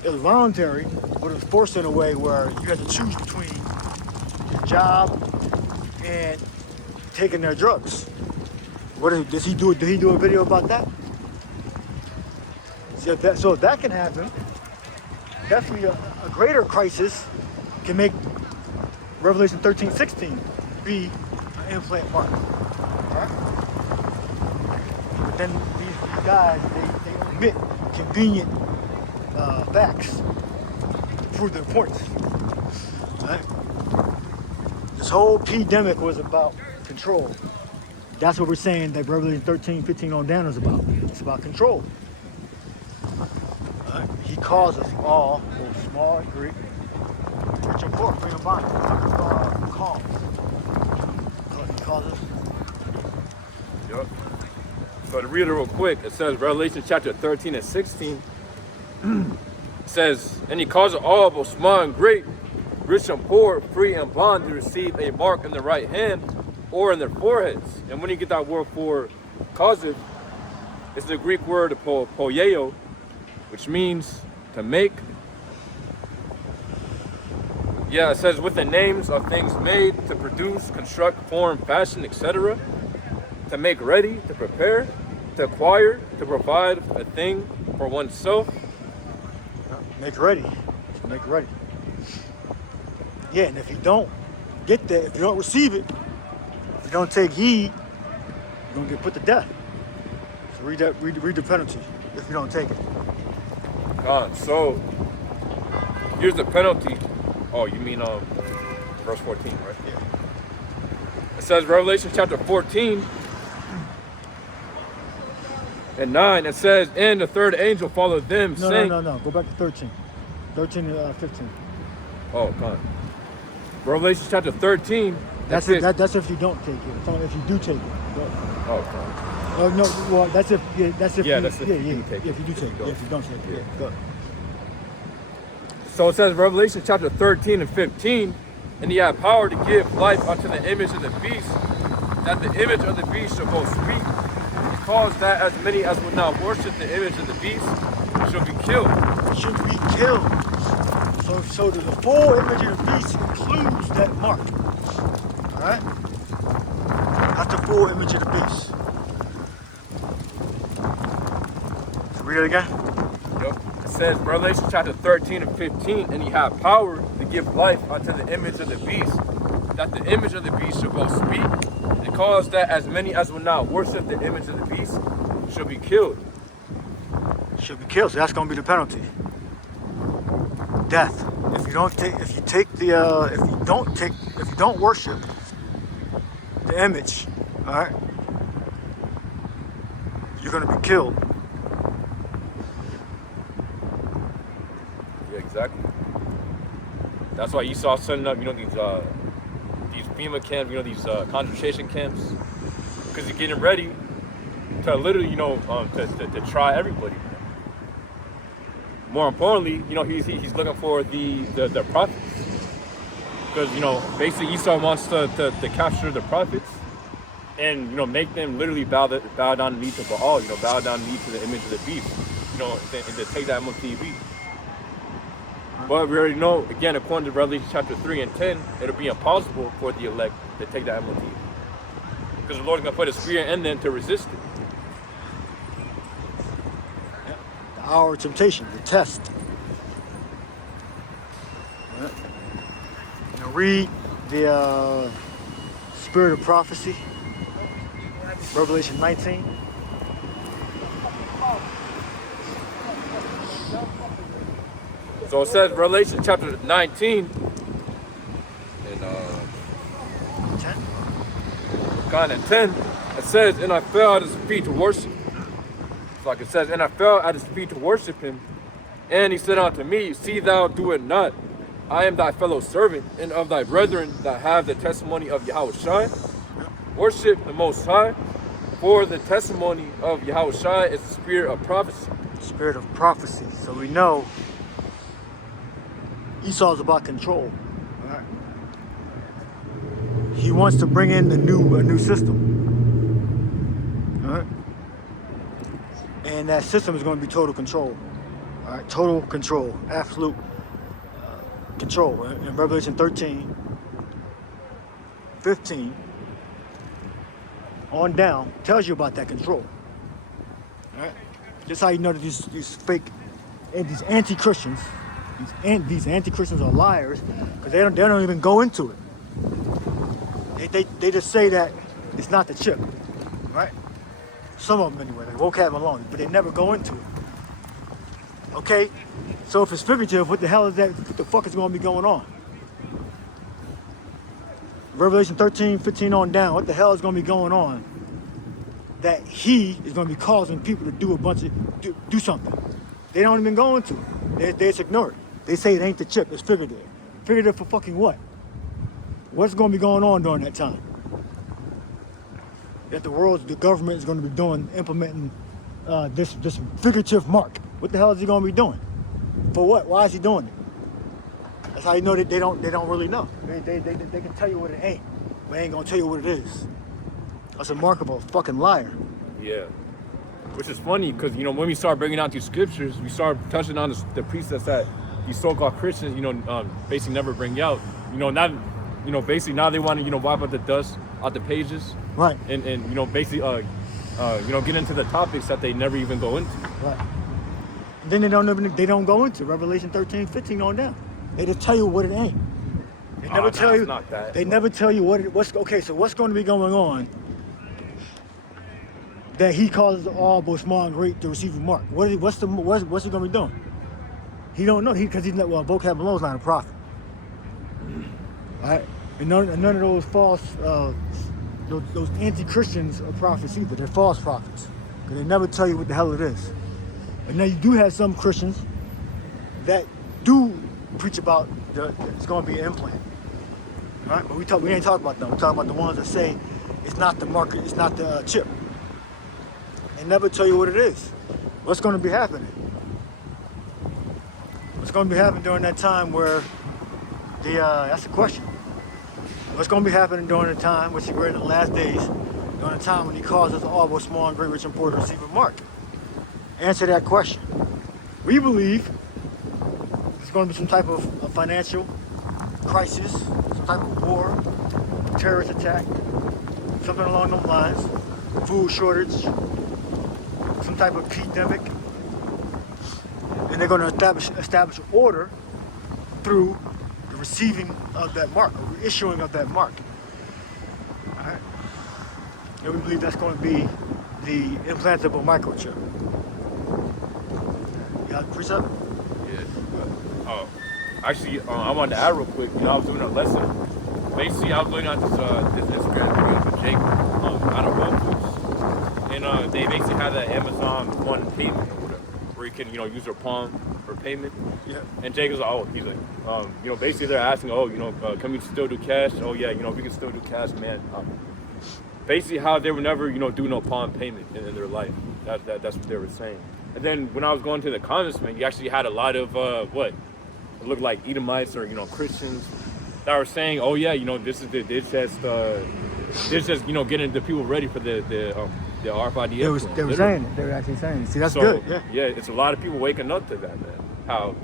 It was voluntary, but it was forced in a way where you had to choose between your job and taking their drugs. Did he do a video about that? So if that can happen, definitely a greater crisis can make Revelation 13:16 be an implant mark. Right? But then these guys, they omit convenient facts to prove their points. Right? This whole pandemic was about control. That's what we're saying that Revelation 13:15 on down is about. It's about control. Right? He calls us all, both small and great, rich and poor, free and bond. Calls. He calls us. Yep. So to read it real quick, it says Revelation chapter 13 and 16. It says, and he calls it all, both small and great, rich and poor, free and bond, to receive a mark in their right hand or in their foreheads. And when you get that word for causative, it's the Greek word poieo, which means to make. Yeah, it says with the names of things made, to produce, construct, form, fashion, etc. To make ready, to prepare, to acquire, to provide a thing for oneself. Make ready. Make ready. Yeah, and if you don't get that, if you don't receive it, if you don't take heed, you're gonna get put to death. So read the penalty if you don't take it. So here's the penalty. Oh, you mean verse 14, right? Yeah. It says Revelation chapter 14 and 9. It says, and the third angel followed them, saying... No. Go back to 13. 13 and 15. Oh, God. Revelation chapter 13. That's if you don't take it. If you do take it. Oh, God. Oh no, well that's if you do take it. If you don't take it. Yeah. Go. So it says Revelation chapter 13 and 15, and he had power to give life unto the image of the beast, that the image of the beast shall both speak, and cause that as many as would not worship the image of the beast, shall be killed. Should be killed. So the full image of the beast includes that mark. Alright? That's the full image of the beast. So read it again. Yep. It says, Revelation chapter 13 and 15, and he had power to give life unto the image of the beast, that the image of the beast shall both speak, and cause that as many as will not worship the image of the beast shall be killed. Should be killed. So that's going to be the penalty. Death. If you don't worship the image, all right, you're going to be killed. Yeah, exactly. That's why Esau setting up, these FEMA camps, these concentration camps, because he's getting ready to literally, to try everybody. More importantly, he's looking for the prophets, because basically Esau wants to capture the prophets and make them literally bow down the knee to Baal, bow down the knee to the image of the beast, and to take that MOTV. But we already know, again, according to Revelation chapter 3 and 10, it'll be impossible for the elect to take that MOTV, because the Lord's gonna put a spirit in them to resist it. The hour of temptation, the test. Read the spirit of prophecy, Revelation 19. So it says, Revelation chapter 19, and 10, it says, and I fell at his feet to worship. So like it says, and I fell at his feet to worship him. And he said unto me, see thou do it not. I am thy fellow servant, and of thy brethren that have the testimony of Yahushua. Worship the Most High, for the testimony of Yahushua is the spirit of prophecy. Spirit of prophecy. So we know Esau's about control. All right. He wants to bring in a new system. All right. And that system is going to be total control. All right, total control, absolute control. In Revelation 13, 15, on down, tells you about that control. All right. Just how you know that these fake and these anti-Christians, these anti-Christians are liars, because they don't even go into it. They just say that it's not the chip, right? Some of them anyway, like vocab alone, but they never go into it. Okay, so if it's figurative, what the hell is that? What the fuck is going to be going on? Revelation 13, 15 on down, what the hell is going to be going on that he is going to be causing people to do do something? They don't even go into it. They just ignore it. They say it ain't the chip, it's figurative. Figurative for fucking what? What's going to be going on during that time? That the government is going to be implementing this figurative mark. What the hell is he going to be doing? For what? Why is he doing it? That's how you know that they don't really know. They can tell you what it ain't, but they ain't going to tell you what it is. That's a mark of a fucking liar. Yeah. Which is funny, because, when we start bringing out these scriptures, we start touching on the precepts that these so-called Christians, basically never bring out. Basically now they want to, wipe out the dust out the pages. Right. And basically, get into the topics that they never even go into. Right. And then they don't go into Revelation 13, 15 on down. They just tell you what it ain't. They never tell you. Not that. They never tell you what's okay. So what's going to be going on that he causes all, both small and great, to receive a mark? What's he going to be doing? He don't know. Because he's not. Well, vocab alone is not a prophet. All right. And none of those false, those anti-Christians are prophets either. They're false prophets, because they never tell you what the hell it is. And now you do have some Christians that do preach about it's going to be an implant. All right, but we ain't talking about them. We're talking about the ones that say it's not the market, it's not the chip. They never tell you what it is. What's going to be happening? What's going to be happening during that time where that's the question. What's going to be happening during the time, which is great in the last days, during the time when he causes all, both small and great, rich and poor, to receive a mark? Answer that question. We believe there's going to be some type of financial crisis, some type of war, terrorist attack, something along those lines, food shortage, some type of pandemic, and they're going to establish order through the receiving of that mark, or the issuing of that mark. All right. And we believe that's going to be the implantable microchip. You got a precept? Yeah. Actually, I wanted to add real quick. I was doing a lesson. Basically, I was looking at this Instagram video with Jake out of Whole Foods, and they basically had that Amazon One payment or whatever, where you can use your palm for payment. Yeah. And Jake was like, he's like, basically they're asking, can we still do cash? Oh yeah, we can still do cash, man. Basically, how they would never do no palm payment in their life. That's what they were saying. And then when I was going to the comments, man, you actually had a lot of it looked like Edomites or Christians that were saying, oh yeah, this is just getting the people ready for the RFID. They were saying it. They were actually saying it. See, that's good. Yeah. Yeah, it's a lot of people waking up to that, man. How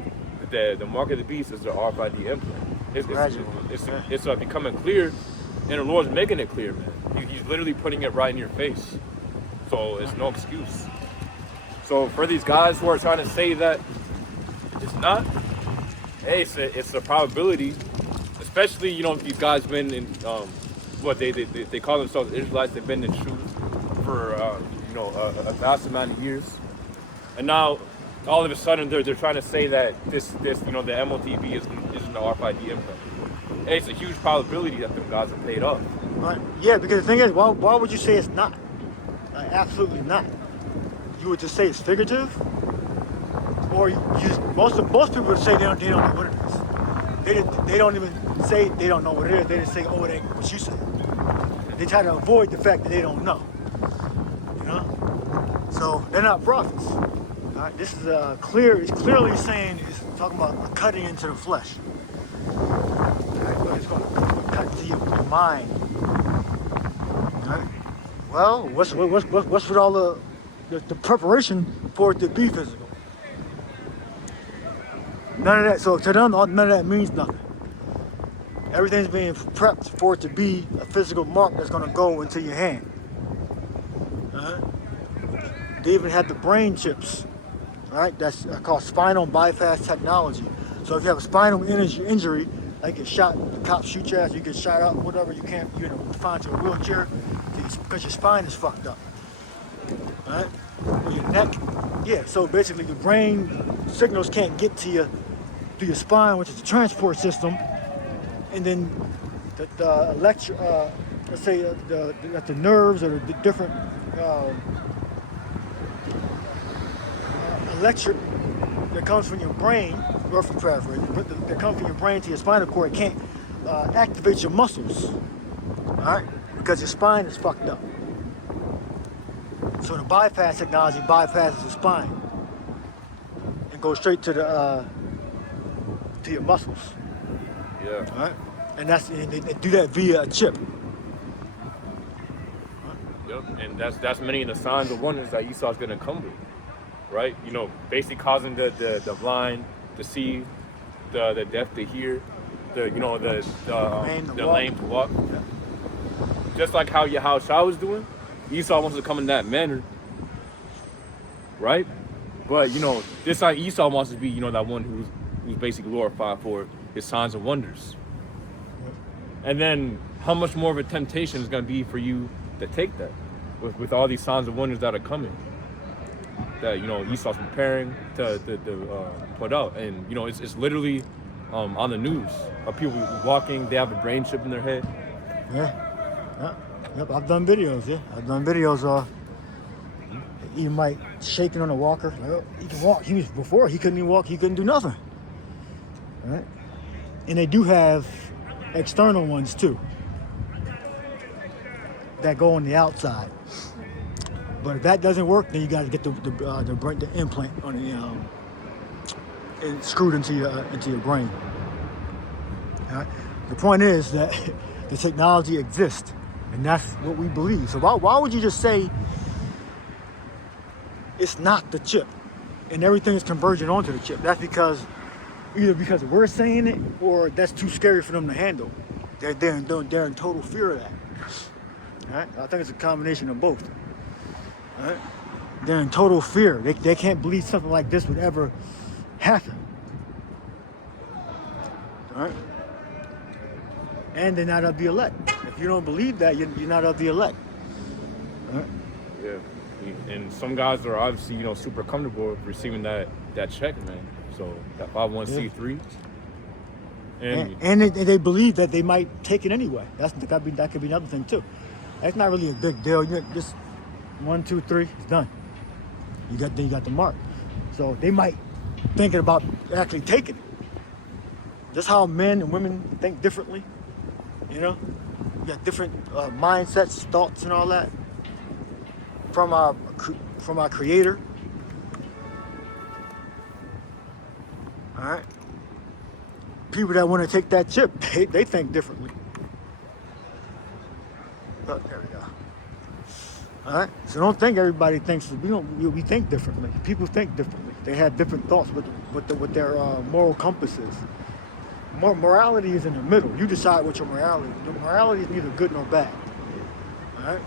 the mark of the beast is the RFID implant. It's becoming clear, and the Lord's making it clear, man. He's literally putting it right in your face. So it's no excuse. So for these guys who are trying to say that it's not, hey, it's a probability. Especially, these guys been in they call themselves Israelites. They've been in truth for a vast amount of years, and now all of a sudden they're trying to say that this the MOTB isn't the RFID implant. Hey, it's a huge probability that them guys are paid off. Right. Yeah, because the thing is, why would you say it's not? Absolutely not. You would just say it's figurative, or most people would say they don't know what it is. They don't even say they don't know what it is. They just say, oh, it ain't what you said. They try to avoid the fact that they don't know. So they're not prophets. All right. This is it's clearly saying, it's talking about cutting into the flesh. All right. But it's going to cut into your mind. All right. Well, what's with all the preparation for it to be physical? None of that. So to them, none of that means nothing. Everything's being prepped for it to be a physical mark that's going to go into your hand. They even had the brain chips, right? That's called spinal bypass technology. So if you have a spinal injury, like get shot, the cops shoot your ass, you get shot up, whatever, you can't, find your wheelchair because your spine is fucked up, right? Or your neck. Yeah. So basically, the brain signals can't get to you through your spine, which is the transport system, and then the let's say the nerves or the different electric that comes from your brain, roughly paraphrase, but that comes from your brain to your spinal cord can't activate your muscles, all right, because your spine is fucked up. So the bypass technology bypasses the spine and goes straight to your muscles. Yeah. All right, and they do that via a chip. Yep, and that's many of the signs and wonders that Esau's gonna come with, right? Basically causing the blind to see, the deaf to hear, the lame to walk. Yeah. Just like how Yahushua was doing, Esau wants to come in that manner, right? But this time Esau wants to be that one who's basically glorified for his signs and wonders. And then how much more of a temptation is going to be for you to take that with all these signs and wonders that are coming, that Esau's preparing to put out. And it's literally on the news of people walking, they have a brain chip in their head. Yep, I've done videos. I've done videos. He might shaking on a walker. Like, oh, he can walk. Before he couldn't even walk. He couldn't do nothing. Right? And they do have external ones too that go on the outside. But if that doesn't work, then you got to get the implant on the screwed into your brain. All right? The point is that the technology exists, and that's what we believe. So why would you just say it's not the chip? and everything is converging onto the chip. That's because either because we're saying it or that's too scary for them to handle. They're in total fear of that. All right? I think it's a combination of both. All right? They're in total fear. They can't believe something like this would ever happen. All right? And they're not of the elect. If you don't believe that, you're not of the elect. All right? Yeah. And some guys are obviously, super comfortable with receiving that check, man. So that 501c3. And they believe that they might take it anyway. That could be another thing too. That's not really a big deal. You just 1, 2, 3, it's done. You got the mark. So they might thinking about actually taking it. Just how men and women think differently. You got different mindsets, thoughts, and all that from our Creator. All right. People that want to take that chip, they think differently. But there we go. All right. So don't think everybody thinks. We think differently. People think differently. They have different thoughts with their moral compasses. Morality is in the middle. You decide what your morality is. Your morality is neither good nor bad. All right.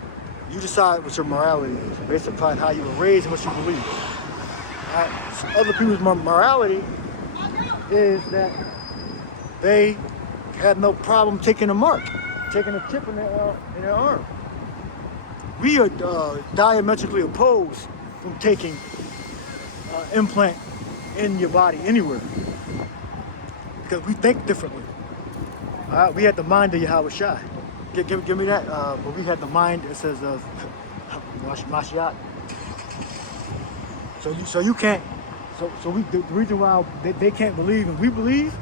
You decide what your morality is based upon how you were raised and what you believe. All right. So other people's morality is that they have no problem taking a mark, taking a chip in their arm. We are diametrically opposed from taking implant in your body anywhere because we think differently. All right, we had the mind of Yahweh Shai. Give me that. But we had the mind. It says Mashiach. So you can't. So the reason why they can't believe and we believe.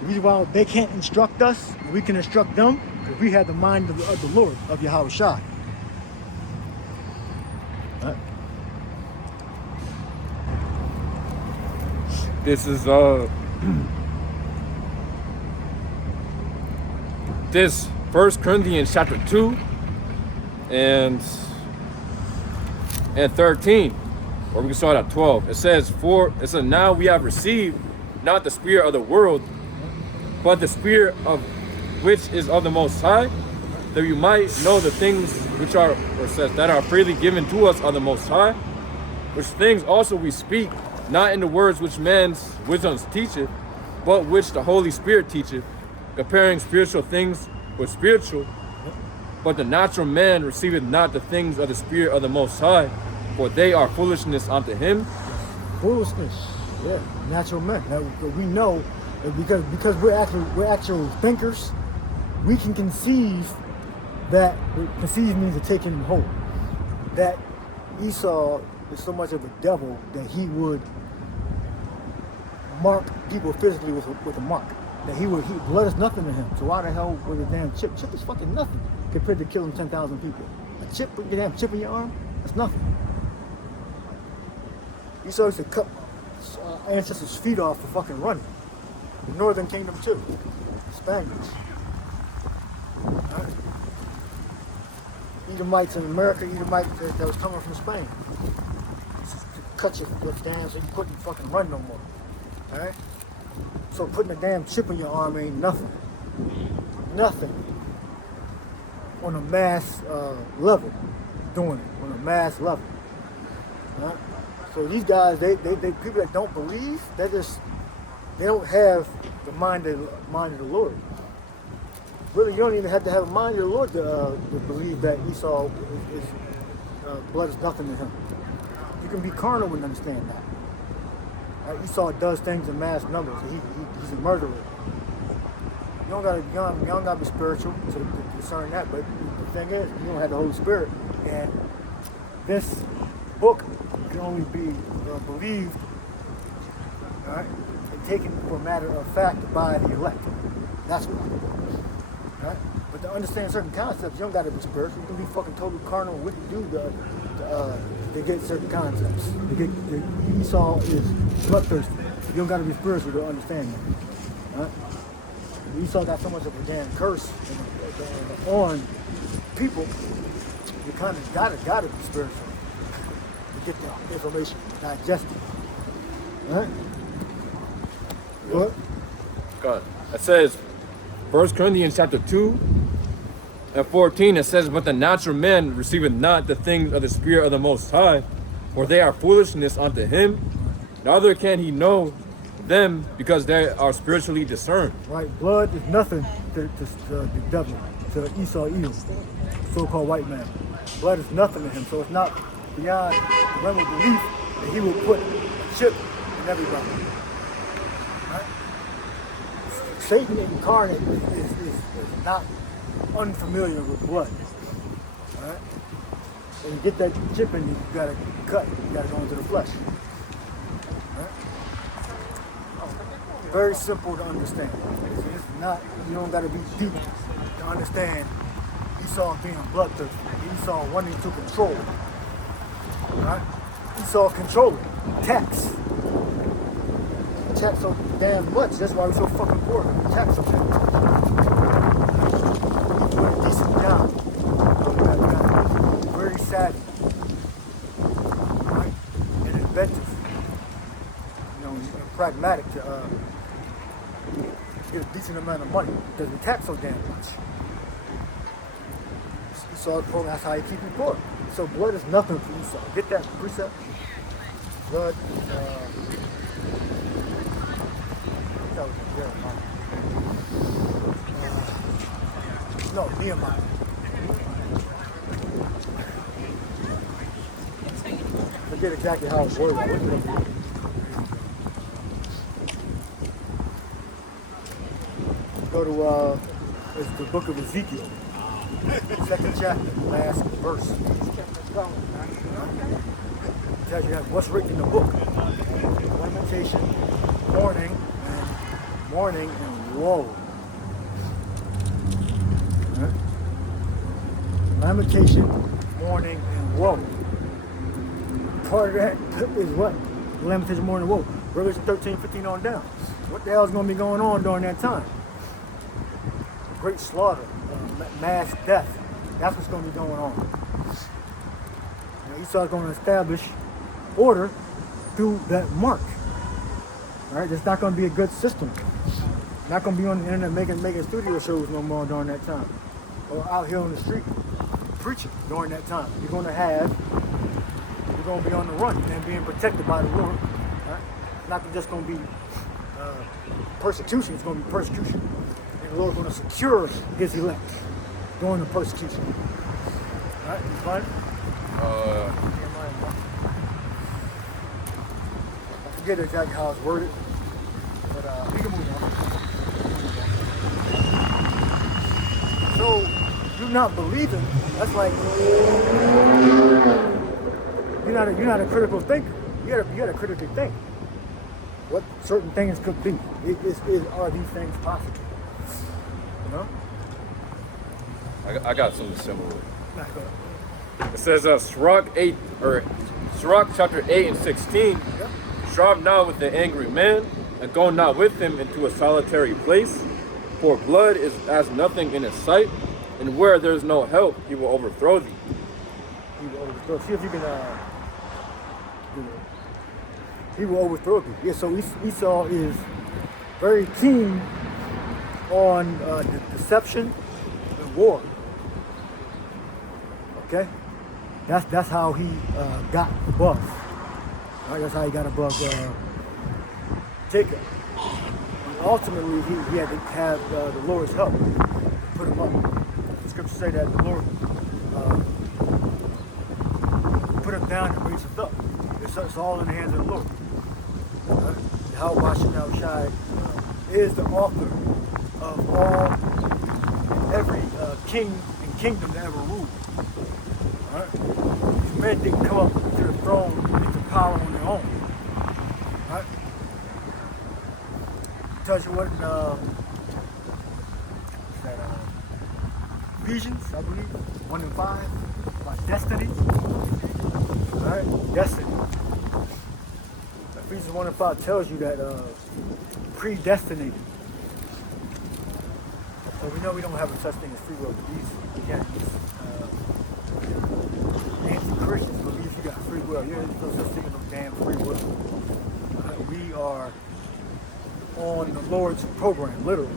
The reason why they can't instruct us, and we can instruct them, because we have the mind of the Lord, of Yahweh Shai. Right. This is this 1 Corinthians chapter 2 and 13, or we can start at 12. It says, now we have received not the spirit of the world, but the spirit of which is of the Most High, that you might know the things which are, or says, that are freely given to us of the Most High, which things also we speak, not in the words which man's wisdom teacheth, but which the Holy Spirit teacheth, comparing spiritual things with spiritual. But the natural man receiveth not the things of the Spirit of the Most High, for they are foolishness unto him. Foolishness, yeah, natural men. Now, we know that because we're actual thinkers, we can conceive that. Conceive means to take in hold. That Esau is so much of a devil that he would mark people physically with a mark. That blood is nothing to him. So why the hell would a damn chip? Chip is fucking nothing compared to killing 10,000 people. A chip, a damn chip in your arm, that's nothing. Esau used to cut ancestors' feet off for fucking running. The Northern Kingdom too. Spaniards. Right. Edomites in America, Edomites that was coming from Spain. Cut your down so you couldn't fucking run no more. Alright? So putting a damn chip in your arm ain't nothing. Nothing. On a mass level. Doing it on a mass level. Right? So these guys, they people that don't believe, they don't have the mind of the Lord. Really, you don't even have to have a mind of the Lord to believe that Esau is blood is nothing to him. You can be carnal and understand that. Esau does things in mass numbers. He's a murderer. You don't gotta be spiritual to discern that. But the thing is, you don't have the Holy Spirit, and this book can only be believed, all right, and taken for a matter of fact by the elect. That's why. Right? But to understand certain concepts, you don't got to be spiritual. You can be fucking totally carnal and wicked dude to get certain concepts. Esau is bloodthirsty. You don't got to be spiritual to understand that. Right? Esau got so much of a damn curse on people. You kind of gotta be spiritual. to get the information, digest it. All right? What? God. It says, 1 Corinthians chapter 2 and 14, it says, but the natural man receiveth not the things of the Spirit of the Most High, for they are foolishness unto him. Neither can he know them because they are spiritually discerned. Right? Blood is nothing to the devil, to Esau Edom, so-called white man. Blood is nothing to him, so it's not beyond the realm of belief that he will put a chip in everybody. Right? Satan incarnate is not unfamiliar with blood. All right? When you get that chip in you, you gotta cut, you gotta go into the flesh. All right? Very simple to understand. It's not, you don't gotta be deep to understand Esau being bloodthirsty. Esau wanting to control. All right? Esau controlling, tax. Tax so damn much. That's why we're so fucking poor. Tax so damn much. Decent job. Very savvy. Right? And inventive. You know, and pragmatic to get a decent amount of money because we tax so damn much. Esau's program, that's how you keep you poor. So blood is nothing for Esau. Get that precept? Blood that was in Jeremiah. No, Nehemiah. Forget exactly how it's worded. Go to it's the book of Ezekiel, 2nd chapter, last verse. It tells you what's written in the book. Lamentation, mourning, and woe. Right? Lamentation, mourning, and woe. Part of that is what? Lamentation, mourning, and woe. Revelation 13:15 on down. What the hell is going to be going on during that time? Great slaughter, mass death. That's what's going to be going on. Esau's going to establish order through that mark. All right, it's not going to be a good system. Not going to be on the internet making studio shows no more during that time, or out here on the street preaching during that time. You're going to be on the run and being protected by the Lord. All right? It's not just going to be persecution. It's going to be persecution, and the Lord's going to secure His elect during the persecution. All right, you fine? I forget exactly how it's worded, but we can move on. So, you're not believing, that's like, you're not a critical thinker. You gotta critically think what certain things could be. Are these things possible? You know? I got something similar. It says Sirach chapter 8 and 16. Yeah. Strive not with the angry man, and go not with him into a solitary place. For blood is as nothing in his sight, and where there is no help, he will overthrow thee. He will overthrow. See if you can. He will overthrow thee. Yeah. So Esau is very keen on the deception and war. Okay. That's how he got above. Right? That's how he got above Jacob. And ultimately, he had to have the Lord's help to put him up. The scriptures say that the Lord put him down and raised him up. It's all in the hands of the Lord. Yahweh Shem Shai is the author of all and every king and kingdom that ever ruled. All right? These men didn't come up to the throne into power on their own. All right? It tells you what Ephesians, I believe, 1 and 5, about destiny. All right? Destiny. Ephesians 1 and 5 tells you that predestinated. So we know we don't have a such thing as free will, but these, again, anti-Christians believe you got free will. Yeah, there's no such thing as no damn free will. We are on the Lord's program, literally.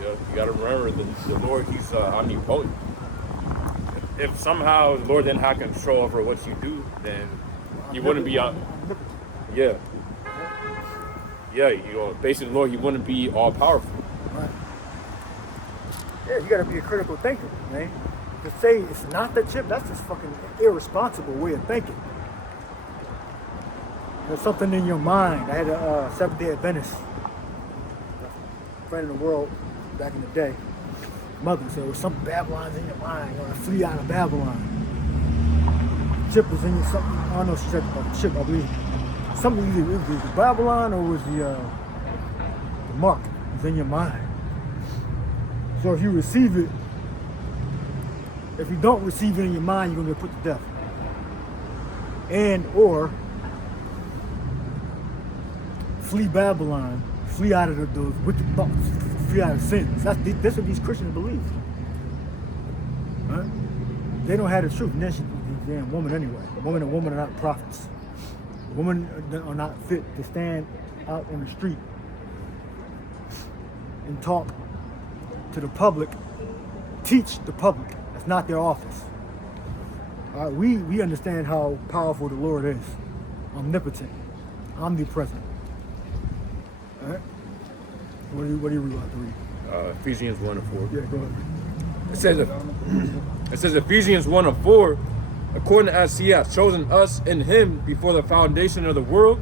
You got to remember the Lord, He's omnipotent. If somehow the Lord didn't have control over what you do, then He wouldn't be out. Yeah. Yeah, basically, Lord, He wouldn't be all powerful. Right. Yeah, you got to be a critical thinker, man. To say it's not the chip, that's just fucking irresponsible way of thinking. There's something in your mind. I had a Seventh-day Adventist friend in the world back in the day. Mother said, "Well, some Babylon's in your mind. You want to flee out of Babylon." Chip was in your something. I don't know if she said about the chip. I believe something either it was the Babylon or was the mark. It was in your mind. So if you receive it, if you don't receive it in your mind, you're gonna get put to death. And or flee Babylon, flee out of those wicked thoughts, flee out of sins. That's what these Christians believe. Right? They don't have the truth. And then she's a damn woman anyway. Women are not prophets. Women are not fit to stand out on the street and talk to the public, teach the public. That's not their office. All right, we understand how powerful the Lord is, omnipotent, omnipresent. All right. What do you about to read? Ephesians 1 and 4. Yeah, go ahead. It says Ephesians 1 and 4, according as He hath chosen us in Him before the foundation of the world,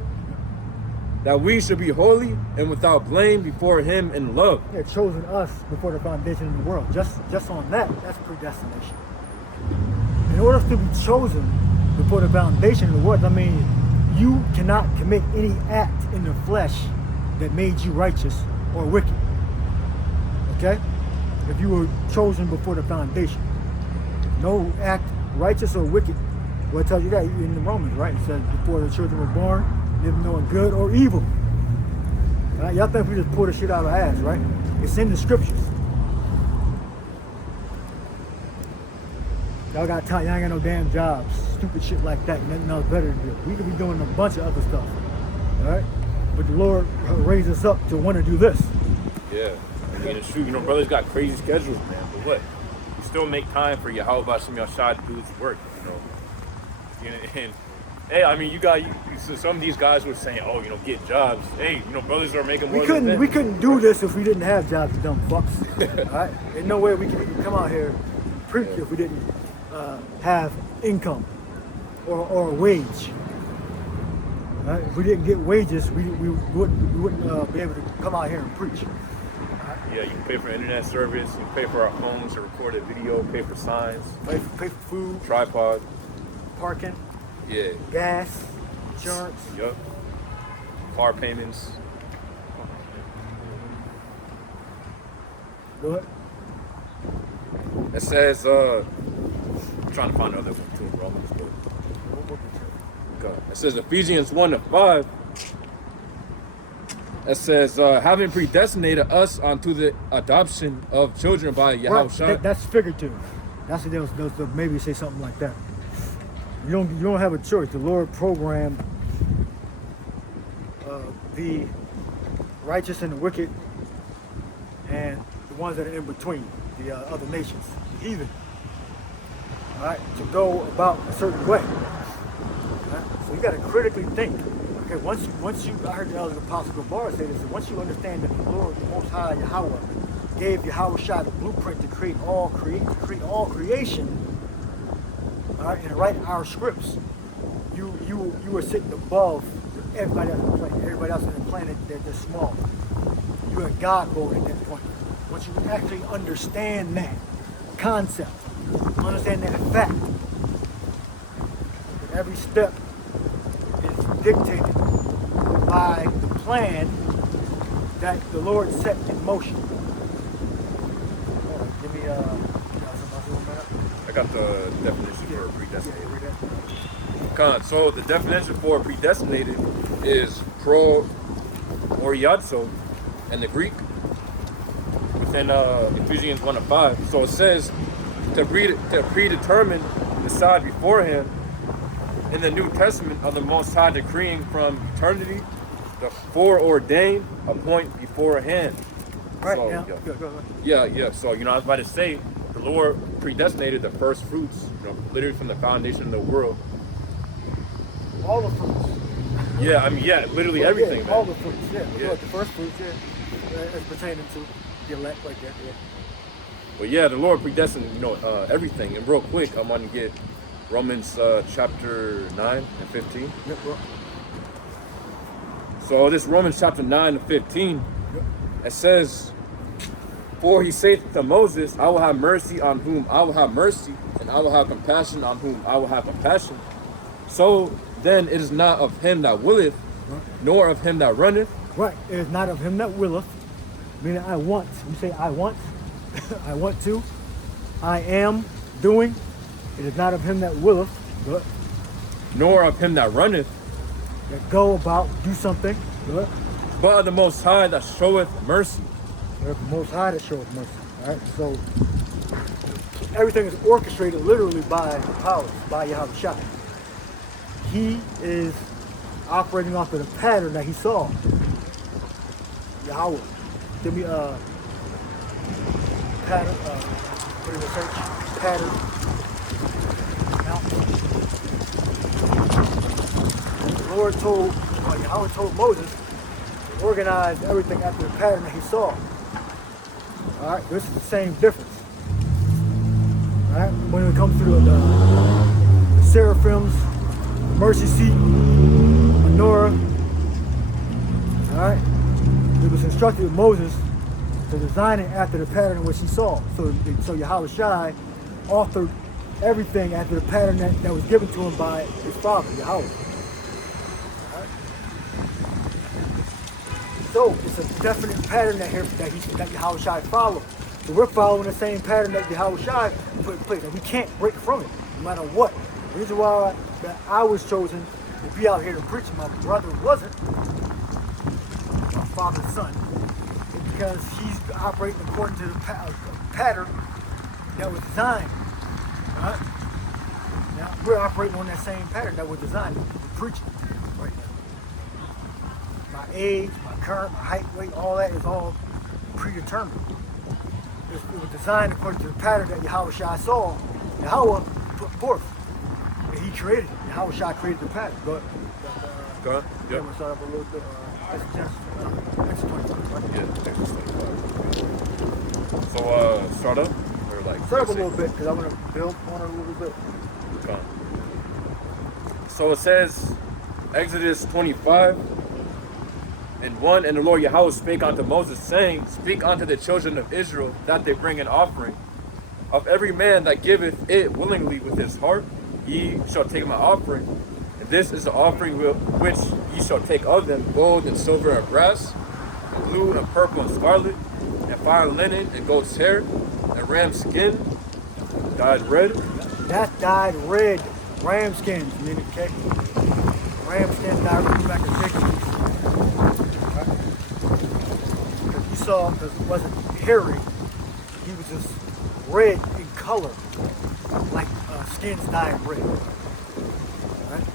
that we should be holy and without blame before Him in love. He had chosen us before the foundation of the world. Just on that, that's predestination. In order to be chosen before the foundation of the world, I mean, you cannot commit any act in the flesh that made you righteous or wicked. Okay? If you were chosen before the foundation. No act righteous or wicked. Well, it tells you that in the Romans, right? It says before the children were born, never knowing good or evil. Right? Y'all think we just pull the shit out of our ass, right? It's in the scriptures. Y'all got time, y'all ain't got no damn jobs. Stupid shit like that. Nothing else better to do. We could be doing a bunch of other stuff. Alright? But the Lord raised us up to want to do this. Yeah. I mean, it's true. Brothers got crazy schedules, man. But what? You still make time for Yahweh Bashim Yashad to do His work, And hey, I mean, so some of these guys were saying, oh, get jobs. Hey, brothers are making more than that. We couldn't do this if we didn't have jobs, you dumb fucks. Alright? There's no way we could even come out here and preach if we didn't have income or a wage. Right? If we didn't get wages, we wouldn't be able to come out here and preach. Right? Yeah, you can pay for internet service, you can pay for our phones to record a video, pay for signs, Pay for food, tripod, parking, yeah, gas, insurance. Yup. Car payments. Go ahead. It says, I'm trying to find another one too, bro. It says Ephesians 1 and 5. It says, having predestinated us unto the adoption of children by Yahweh. Right. That's figurative. That's what they'll maybe say something like that. You don't have a choice. The Lord programmed the righteous and the wicked and the ones that are in between, the other nations, the heathen. All right, to go about a certain way. Right? So you got to critically think. Okay, once you, I heard the elder Apostle Gabar say this, once you understand that the Lord, the Most High Yahweh, gave Yahweh Shai the blueprint to create all creation, all right, and to write our scripts, you are sitting above everybody else on the planet. Everybody else on the planet, they're small. You're in God mode at that point. Once you actually understand that concept, understand that fact, that every step is dictated by the plan that the Lord set in motion. Give me I got the definition for predestinated. So the definition for predestinated is pro oriazo in the Greek within Ephesians 1 and 5. So it says to predetermine, decide beforehand, in the New Testament of the Most High decreeing from eternity the foreordained appoint beforehand. Right, So, yeah. yeah. Go ahead. Yeah. So, I was about to say, the Lord predestinated the first fruits, literally from the foundation of the world. All the fruits. Yeah, literally everything, yeah, man. all the fruits, yeah. Yeah. The first fruits, yeah. It's pertaining to the elect right there, yeah. But yeah, the Lord predestined, everything. And real quick, I'm going to get Romans chapter 9 and 15. Yep, bro. So this Romans chapter 9 and 15, it says, "For he saith to Moses, I will have mercy on whom I will have mercy, and I will have compassion on whom I will have compassion. So then it is not of him that willeth, nor of him that runneth." Right, it is not of him that willeth, meaning I want. You say I want, I want to, I am doing. It is not of him that willeth, but Nor of him that runneth, that go about, do something, but but of the Most High that showeth mercy. there's the Most High that showeth mercy. All right, so everything is orchestrated literally by powers, by Yahweh Shai. He is operating off of the pattern that he saw. Yahweh, give me a pattern. What do you search? Pattern. Now, the Lord told, Yahweh told Moses to organize everything after the pattern that he saw. All right, this is the same difference. All right, when it comes to the seraphims, mercy seat, menorah. All right, it was instructed with Moses to design it after the pattern in which he saw. So Yahweh Shai authored everything after the pattern that was given to him by his father, Yahweh. All right. So it's a definite pattern that Yahweh Shai followed. So we're following the same pattern that Yahweh Shai put in place, and we can't break from it, no matter what. The reason why that I was chosen to be out here to preach, my brother wasn't, my father's son, is because he's operating according to the pattern that was designed. Right? Now we're operating on that same pattern that was designed. We're preaching right now. My age, my current, my height, weight, all that is all predetermined. It was designed according to the pattern that Yahweh Shai saw. Yahweh put forth. And he created it. Yahweh Shai created the pattern. Go ahead. Go ahead. Yeah. We'll start up a little bit. That's 25, right? Yeah, Exodus 25. So, start up? Or like... Start up a little bit, because I want to build on it a little bit. Okay. So it says, Exodus 25 and 1, "And the Lord Yahweh spake unto Moses, saying, Speak unto the children of Israel, that they bring an offering. Of every man that giveth it willingly with his heart, ye shall take my offering. And this is the offering which ye shall take of them: gold and silver and brass, and blue and purple and scarlet, and fine linen and goat's hair, and ram skin dyed red." That dyed red. Ram skins, meaning, okay? Ram skins dyed red back in the 60s. Because you saw, because it wasn't hairy, he was just red in color, like skins dyed red. Right?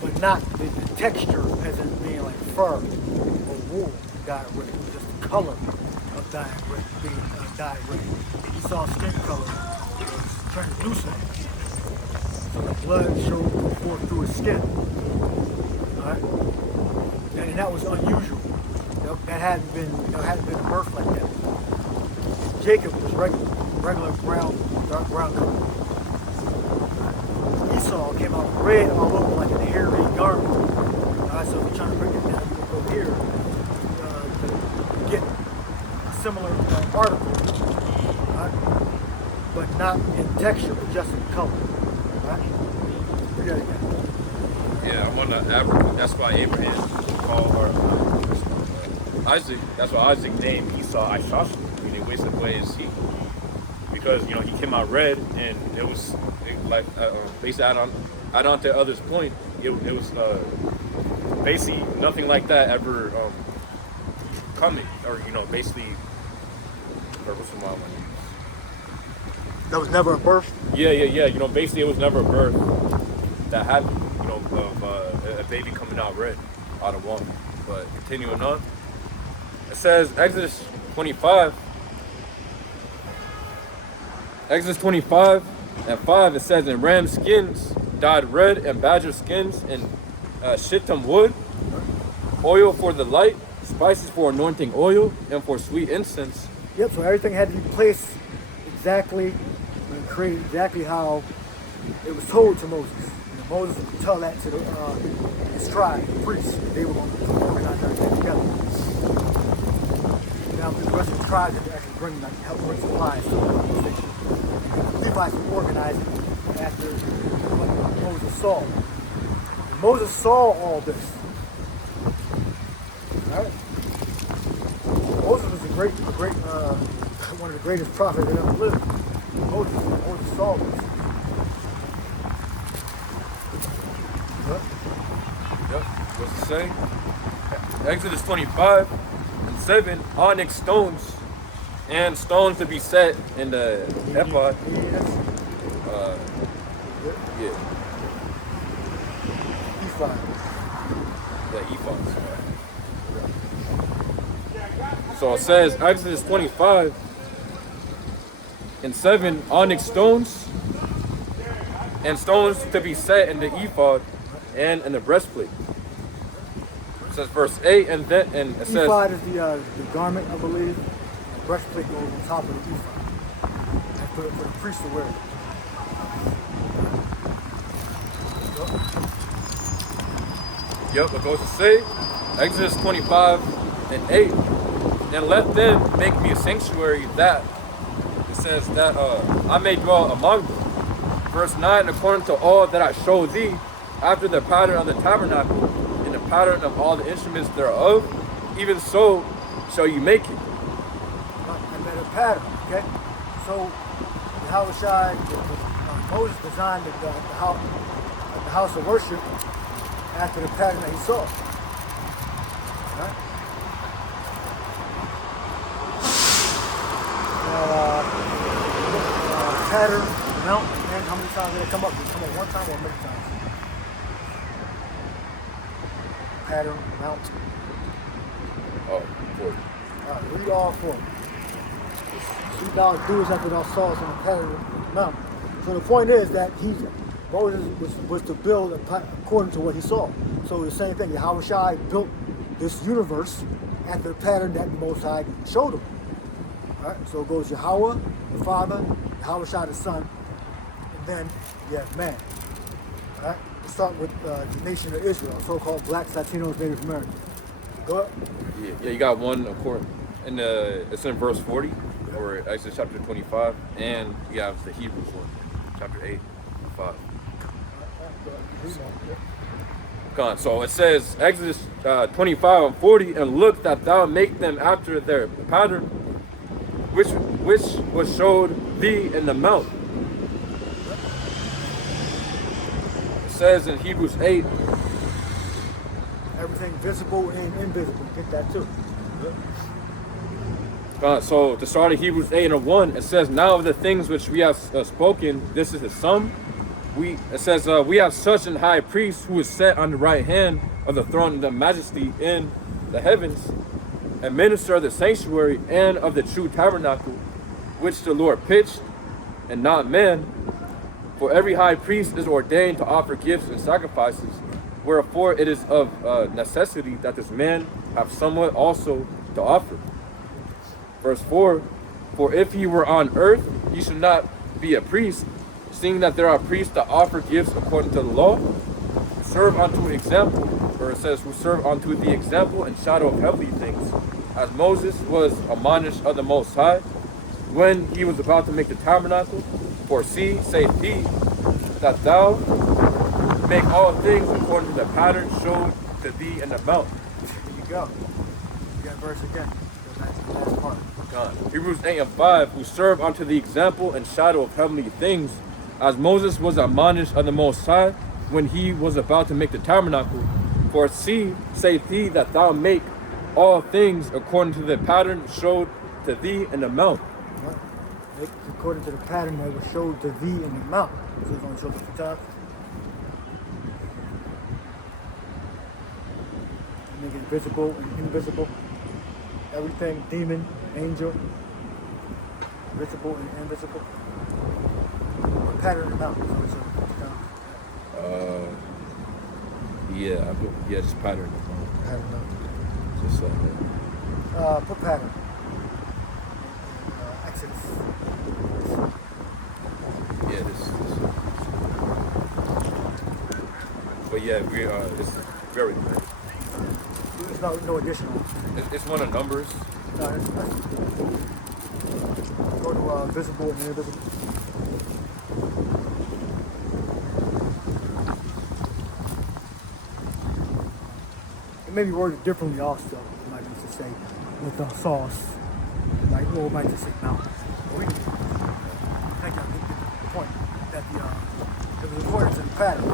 But not the texture as in being like fur or wool dyed red. It was just the color of dyed red, being dyed red. You saw skin color was translucent. So the blood showed forth through his skin. Alright? And that was unusual. That hadn't been a birth like that. Jacob was regular brown, dark brown color. Esau came out red all over like a hairy garment. Alright, so if you're trying to break it down, you can go here to get a similar article. Alright? But not in texture, but just in color. Right? Look at it again. Yeah, I'm on the Africa. That's why Abraham called, Isaac. That's why Isaac named Esau Ishasha, meaning wasted away his heat, because he came out red, and it was like basically add on to others' point. It was basically nothing like that ever coming, or basically, or what's the word I want to use? That was never a birth? Yeah. Basically it was never a birth that happened, you know, of a baby coming out red out of water. But continuing on, it says Exodus 25 and 5, it says, "And ram skins dyed red, and badger skins, and shittim wood, oil for the light, spices for anointing oil, and for sweet incense." Yep, so everything had to be placed exactly and created exactly how it was told to Moses. You know, Moses would tell that to his tribe, the priests. They were going to organize everything together. Now, the rest of the tribes had to actually help bring supplies to the organization. Levites would organize it after what Moses saw. And Moses saw all this. All right? Moses was one of the greatest prophets that ever lived. Moses saw this. Yep. What's it say? Exodus 25 and 7, onyx stones and stones to be set in the ephod. Yeah. Ephod. The ephods. So it says Exodus 25 and 7, onyx stones and stones to be set in the ephod and in the breastplate. It says verse 8, and it says Ephod is the garment, I believe. The breastplate goes on top of the ephod. And for the priest to wear it. Yep, what goes to say, Exodus 25 and 8, "And let them make me a sanctuary that," it says, "that I may dwell among them." Verse 9, "According to all that I show thee, after the pattern of the tabernacle, and the pattern of all the instruments thereof, even so shall you make it." And then a pattern, okay? So, Moses designed the house of worship after the pattern that he saw. Right? Pattern, mount, and how many times did it come up? Did it come up one time or many times? Pattern, mount. Oh, 40. Alright, read all four. See thou doest after thou sawest on the pattern of the mount. So the point is that Moses was to build according to what he saw. So the same thing, Yahweh built this universe after the pattern that the Most High showed him. Alright, so it goes Yahweh, the Father, Yahweh the Son, and then you have man. Alright, we'll start with the nation of Israel, so-called blacks, Latinos, Native Americans. Go ahead. Yeah, you got one according, it's in verse 40, or Exodus chapter 25, and you have the Hebrews one, chapter 8, 5. Gone. So it says Exodus 25 and 40, "And look that thou make them after their pattern, which was showed thee in the mount." It says in Hebrews 8, Everything visible and invisible. Get that too. so to start in Hebrews 8 and 1, it says, "Now of the things which we have spoken, this is the sum. We have such an high priest who is set on the right hand of the throne of the majesty in the heavens, and minister of the sanctuary and of the true tabernacle, which the Lord pitched, and not man. For every high priest is ordained to offer gifts and sacrifices, wherefore it is of necessity that this man have somewhat also to offer." Verse 4, "For if he were on earth, he should not be a priest, seeing that there are priests that offer gifts according to the law, serve unto example," or it says, "who serve unto the example and shadow of heavenly things, as Moses was admonished of the Most High, when he was about to make the tabernacle. For see, saith he, that thou make all things according to the pattern showed to thee in the mount." There you go. You got verse again. Last part. God. Hebrews 8 and 5, "Who serve unto the example and shadow of heavenly things, as Moses was admonished of the Most High, when he was about to make the tabernacle. For see, saith he, that thou make all things according to the pattern showed to thee in the mount." Right. Make according to the pattern that was showed to thee in the mount. So it's going to show 2 times. visible and invisible. Everything, demon, angel, visible and invisible. Or pattern them out. So it's Yeah, just pattern. pattern out. Just like that. Put pattern. Exodus. Yeah, this. But yeah, it's very good. There's no additional. It's one of numbers. No, go to visible and invisible. It may be worded differently also. It might be to say with sauce. It might just say mountain. But we think I get the point that it was according to the pattern.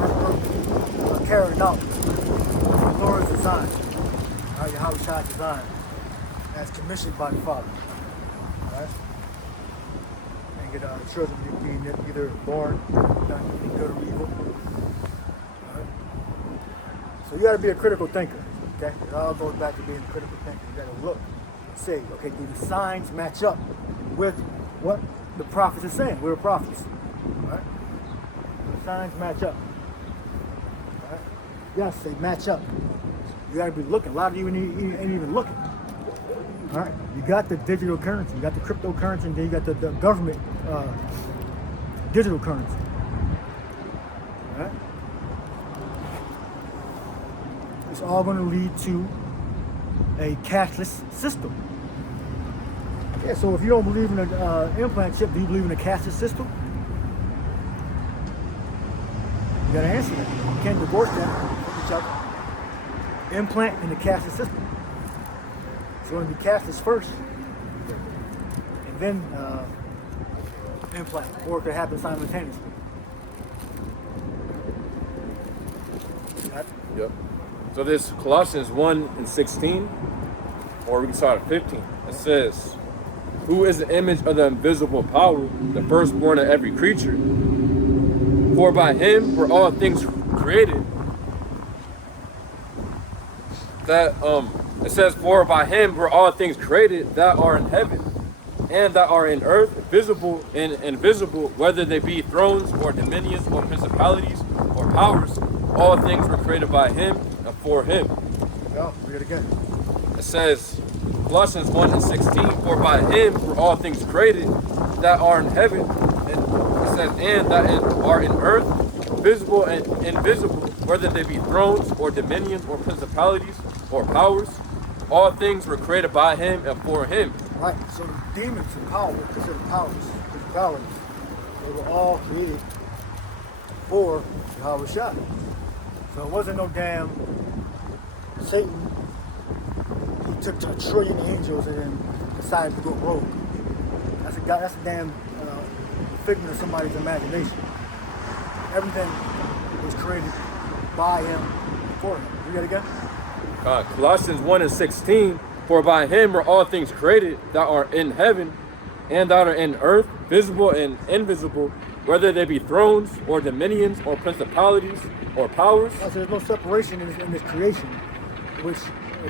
Carried out the Lord's design. Yahweh design as commissioned by the Father. Alright? And get children being either born, done good or evil. Alright? So you gotta be a critical thinker. Okay? It all goes back to being a critical thinker. You gotta look and say, okay, do the signs match up with what the prophets are saying? We're prophets. Alright? The signs match up. Alright? Yes, they match up. You gotta be looking. A lot of you ain't even looking. All right, you got the digital currency, you got the cryptocurrency, and then you got the government digital currency. All right, it's all going to lead to a cashless system. Yeah. So if you don't believe in an implant chip, do you believe in a cashless system? You got to answer that. You can't divorce that from each other. Implant and the cashless system. It's going to be cashless first, and then implant, or it could happen simultaneously. Right? Yep. So this Colossians 1:16, or we can start at 15. It says, "Who is the image of the invisible power, the firstborn of every creature? For by him were all things created." That it says, "For by him were all things created that are in heaven and that are in earth, visible and invisible, whether they be thrones or dominions or principalities or powers. All things were created by him and for him." Go, read it again. It says, Colossians 1:16, "For by him were all things created that are in heaven," and it says, "and that are in earth, visible and invisible, whether they be thrones or dominions or principalities or powers. All things were created by him and for him." Right. So the demons and power, considered powers, principalities, they were all created for Yahweh Shai. So it wasn't no damn Satan. He took a trillion angels and then decided to go rogue. That's a damn figment of somebody's imagination. Everything was created by him and for him. Read that again. Colossians 1:16, "For by him are all things created that are in heaven and that are in earth, visible and invisible, whether they be thrones or dominions or principalities or powers." So there's no separation in this creation, which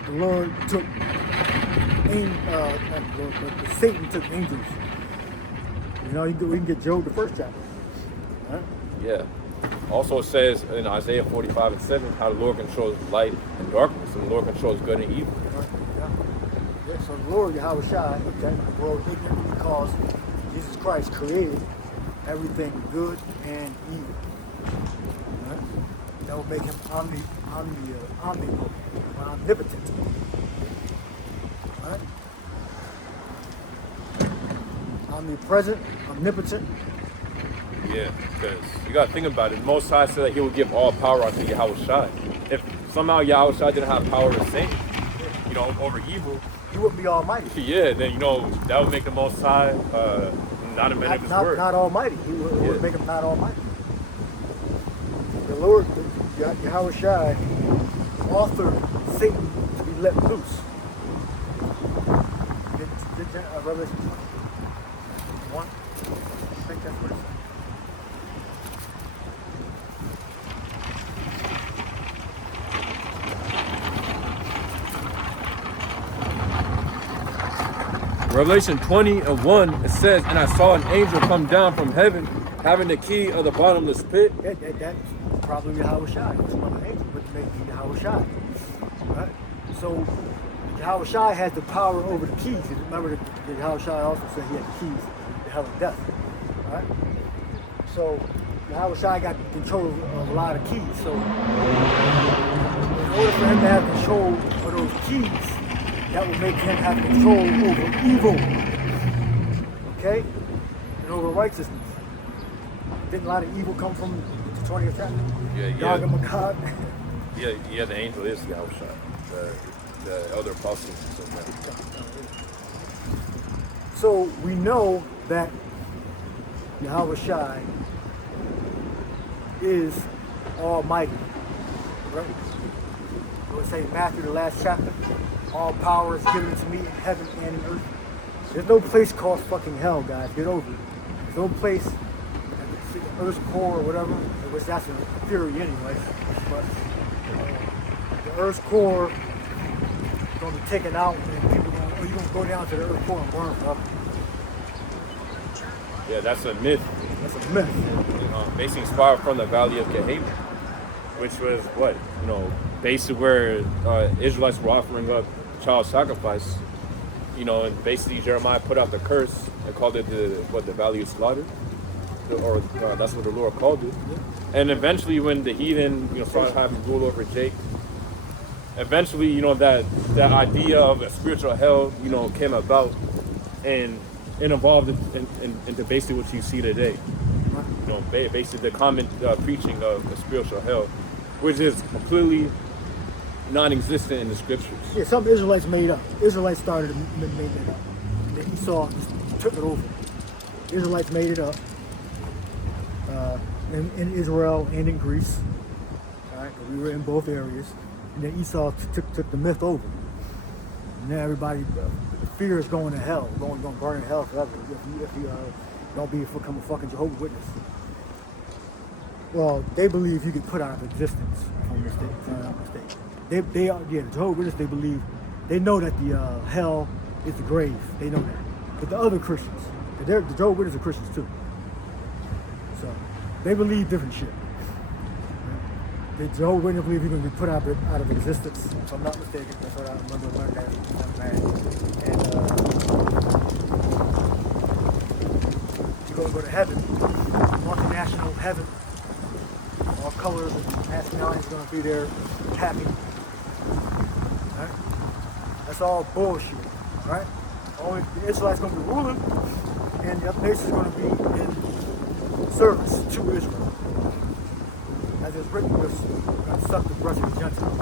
the Lord took, not the Lord, but Satan took angels. You know, we can get Job, the first chapter. Right? Yeah. Also it says in Isaiah 45:7, how the Lord controls light and darkness, and the Lord controls good and evil. Right? Yeah. So the Lord, Yahweh Shai, okay, the world ignorant because Jesus Christ created everything good and evil. Right? That will make him omnipotent. Right? Omnipresent, omnipotent. Yeah, because you got to think about it. The Most High said that he would give all power unto Yahweh Shai. If somehow Yahweh Shai didn't have power to sing, over evil, He wouldn't be almighty. yeah, then, that would make the Most High not a man of his word. Not almighty. He would make him not almighty. The Lord, Yahweh Shai, authored Satan to be let loose. Did Revelation 1? I think that's what it says. Revelation 20:1, it says, and I saw an angel come down from heaven, having the key of the bottomless pit. That's probably Yahweh Shai. That's one of the angels, but make the Yahweh Shai. Right? So Yahweh Shai has the power over the keys. Remember that Yahweh Shai also said he had the keys to hell and death. Right? So Yahweh Shai got control of a lot of keys. So in order for him to have control of those keys, that would make him have control over evil. Okay? And over righteousness. Didn't a lot of evil come from the 20th chapter? Yeah. Gog and Magog. Yeah, the angel is Yahweh Shai. The other apostles and stuff like that. So we know that Yahweh Shai is almighty. Right? We'll say Matthew, the last chapter. All power is given to me in heaven and in earth. There's no place called fucking hell, guys. Get over it. There's no place at the earth's core or whatever, which that's a theory anyway. But the earth's core is going to be taken out and people are going, you're going to go down to the earth's core and burn forever. Yeah, that's a myth. That's a myth. Basically inspired from the Valley of Gehenna, which was what? Basically where Israelites were offering up child sacrifice. And basically Jeremiah put out the curse and called it the Valley of Slaughter. That's what the Lord called it. And eventually when the heathen, started having rule over Jake, eventually, that idea of a spiritual hell, came about and it evolved into basically what you see today. Basically the common preaching of the spiritual hell, which is completely non-existent in the scriptures. Yeah, some Israelites made up. Israelites started and made it up. Then Esau just took it over. Israelites made it up in Israel and in Greece. All right, we were in both areas. And then Esau took the myth over. And now everybody, fear is going to hell, going to burn in hell forever if you don't become a fucking Jehovah's Witness. Well, they believe you get put out of existence from this day, if I'm not mistaken. The Jehovah's Witnesses, they know that the hell is the grave. They know that. But the other Christians, the Jehovah's Witnesses are Christians too. So they believe different shit. The Jehovah's Witnesses believe you're going to be put out of existence, if I'm not mistaken. That's what I remember learning that as a man. And you're going to go to heaven, multinational heaven. All colors and nationality is going to be there, happy. Right? That's all bullshit, right? Only the Israelites going to be ruling, and the other nations are going to be in service to Israel. As it's written, we're going to suck the breath of the Gentiles.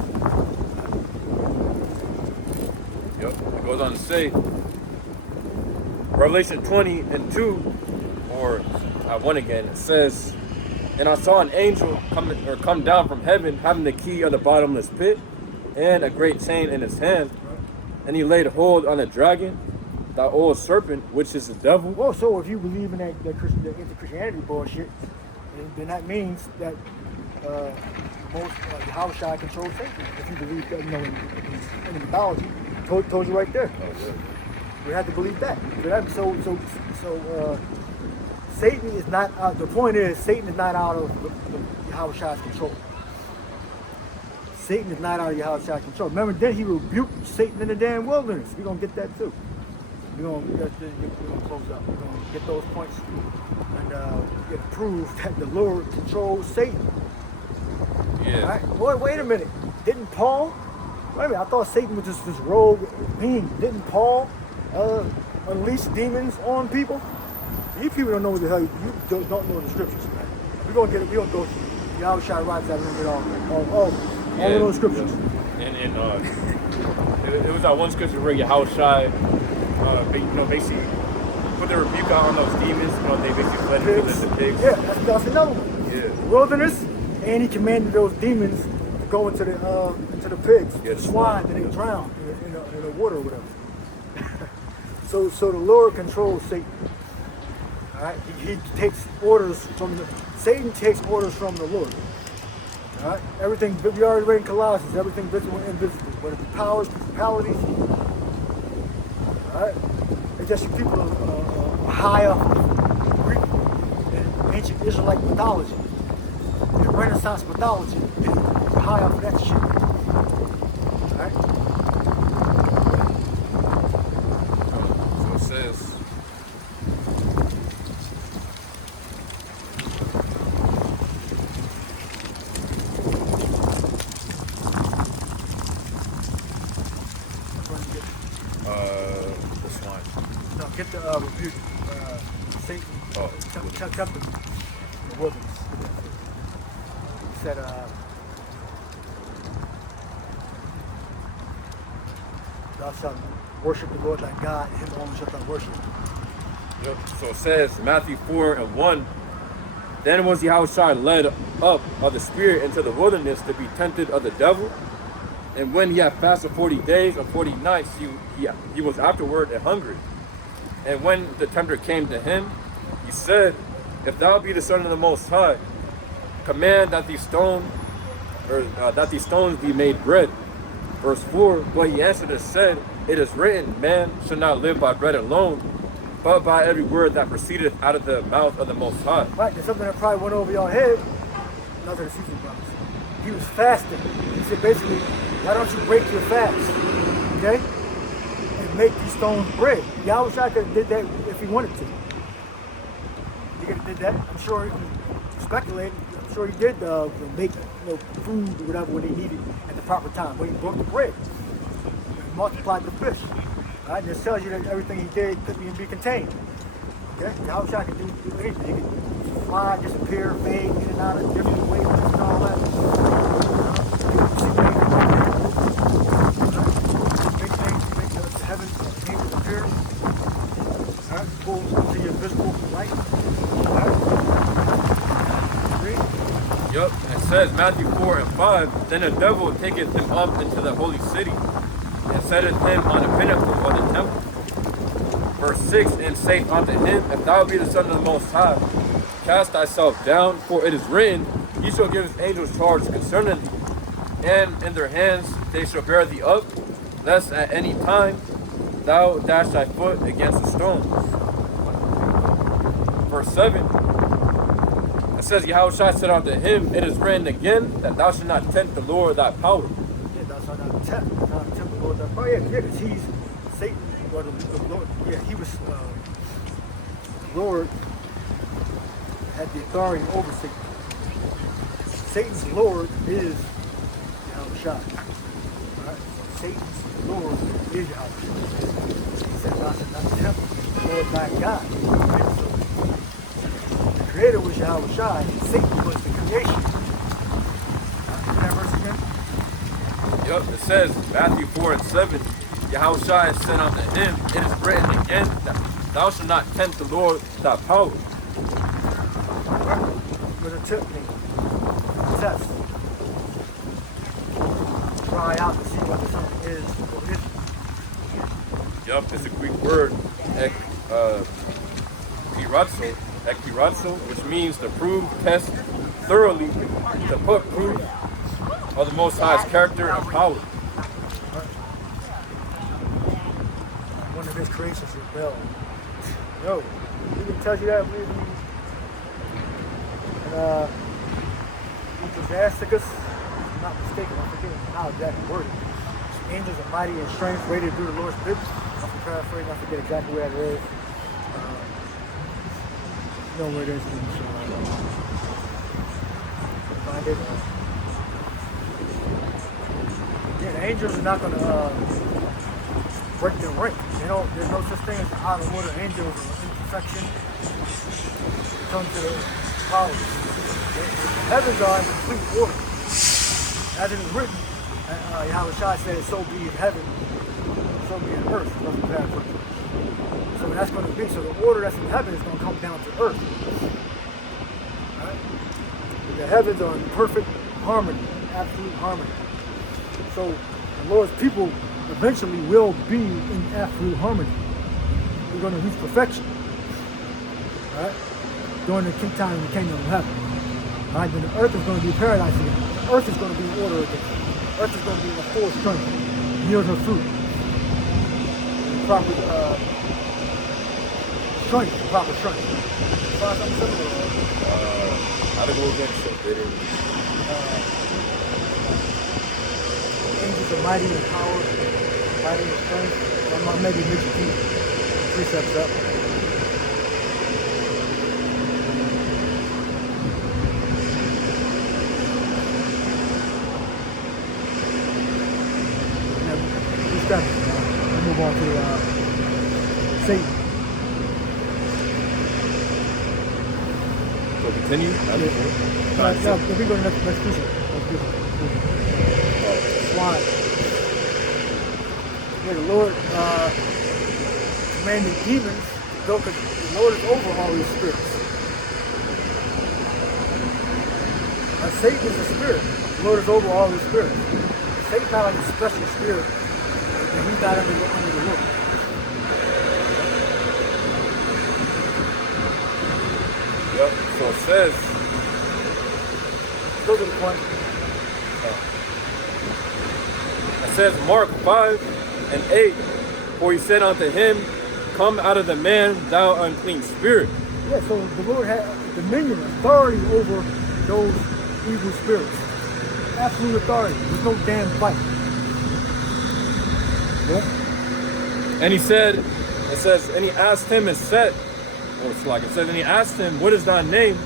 Yep. It goes on to say, Revelation 20:2, or 1 again, it says, and I saw an angel come down from heaven, having the key of the bottomless pit, and a great chain in his hand. And he laid hold on a dragon, the old serpent, which is the devil. Well, so if you believe in that anti-Christianity bullshit, then that means that most Yahweh Shai controls Satan. If you believe that, in the mythology, told you right there. We have to believe that. So Satan is not out. The point is, Satan is not out of Yahweh Shai's control. Satan is not out of Yahweh Shai's control. Remember, then he rebuked Satan in the damn wilderness. We're gonna get that too. We're gonna close up. We're gonna get those points and get proof that the Lord controls Satan. Yeah. All right? Boy, wait a minute. Didn't Paul? Wait a minute. I thought Satan was just this rogue being. Didn't Paul unleash demons on people? You people don't know what the hell. You don't know the scriptures, man. We're gonna go. Yahweh Shai writes that. We're gonna get all of those scriptures. And it was that one scripture where Yahweh Shai, basically put the rebuke out on those demons. They basically fled into the pigs. Yeah, that's another one. Yeah. The wilderness, and he commanded those demons to go into the pigs, the swine, and they drowned in the water or whatever. So the Lord controls Satan. All right, he takes orders from Satan takes orders from the Lord. All right, everything we already read in Colossians, everything visible and invisible, whether the powers, principalities. All right, they just people high off of Greek and ancient Israelite mythology, and Renaissance mythology, and high off of that shit. Alright? So it says, this one. No, get the rebuke. Satan. Oh, Kept them in the wilderness. He said, thou shalt worship the Lord thy God, and him only shalt thou worship. yep. So it says, Matthew 4:1, then was Yahushua led up of the Spirit into the wilderness to be tempted of the devil. And when he had fasted 40 days and 40 nights, he was afterward and hungry. And when the tempter came to him, he said, if thou be the Son of the Most High, command that these stones be made bread. Verse 4, but he answered and said, it is written, man shall not live by bread alone, but by every word that proceedeth out of the mouth of the Most High. Right, there's something that probably went over your head. Another the season brothers. He was fasting. He said basically, why don't you break your fast? Okay? And make these stones bread. Yahushua could have did that if he wanted to. He could have did that. I'm sure he speculated. I'm sure he did make food or whatever when they needed at the proper time. When he broke the bread. He multiplied the fish. Right? This tells you that everything he did could be contained. Okay? Yahushua could do anything. He could fly, disappear, fade, in and out of different ways and all that. Yup, it says Matthew 4:5, then the devil taketh him up into the holy city, and setteth him on the pinnacle of the temple. Verse 6, and saith unto him, if thou be the Son of the Most High, cast thyself down, for it is written, he shall give his angels charge concerning thee, and in their hands they shall bear thee up, lest at any time thou dash thy foot against a stone. Verse 7, it says, Yahushua said unto him, it is written again, that thou shalt not tempt the Lord thy power. Yeah, thou shalt not tempt the Lord thy power. Yeah, because he's Satan, or the Lord. Yeah, he was, the Lord had the authority over Satan. Satan's Lord is Yahushua. Right? So Satan's Lord is Yahushua. He said, thou shalt not tempt the Lord thy God. The creator was Yahushua, and Satan was the creation. That verse again? Yep, it says, Matthew 4:7, Yahushua said unto him, it is written again, that thou shalt not tempt the Lord thy power. With a tip mean? Test. Try out to see whether something is or isn't. Yep, it's a Greek word, ekpiratzo, which means to prove, test thoroughly, to put proof of the Most High's character and power. One of his creations rebelled. Yo, he can tell you that Ecclesiasticus, if I'm not mistaken, I'm forgetting how exactly worded. Angels are mighty in strength, ready to do the Lord's business. I'm paraphrasing, I forget exactly where that is. You know where it is, so find it. Yeah, the angels are not going to break their rank. There's no such thing as the out of order angels or imperfection. It comes to the powers. The heavens are in complete order. As it is written, Yahushua said, so be in heaven, so be in earth. So that's going to be, so the order that's in heaven is going to come down to earth. Right? The heavens are in perfect harmony, absolute harmony. So the Lord's people eventually will be in absolute harmony. We're going to reach perfection. Right? During the time in the kingdom of heaven. Right? Then the earth is going to be paradise again. The earth is going to be in order again. The earth is going to be in the full strength. Yield her fruit. Proper strength, proper strength. Find something similar. How to go against so bitter. Angels are mighty in power, mighty in strength. Maybe mix a few precepts up. We'll move on to Satan. So continue. No, we go to the next precept. Swine. Yeah, the Lord commanded demons to go, because the Lord is over all these spirits. Satan is a spirit. The Lord is over all these spirits. Satan's not like a special spirit. And he's not under the Lord. Yep. So it says. Go to the point. It says Mark 5:8. For he said unto him, come out of the man, thou unclean spirit. Yeah. So the Lord had dominion, authority over those evil spirits. Absolute authority. There's no damn fight. Yeah. And he said, it says, and he asked him and said, or it's like it says, and he asked him, what is thy name?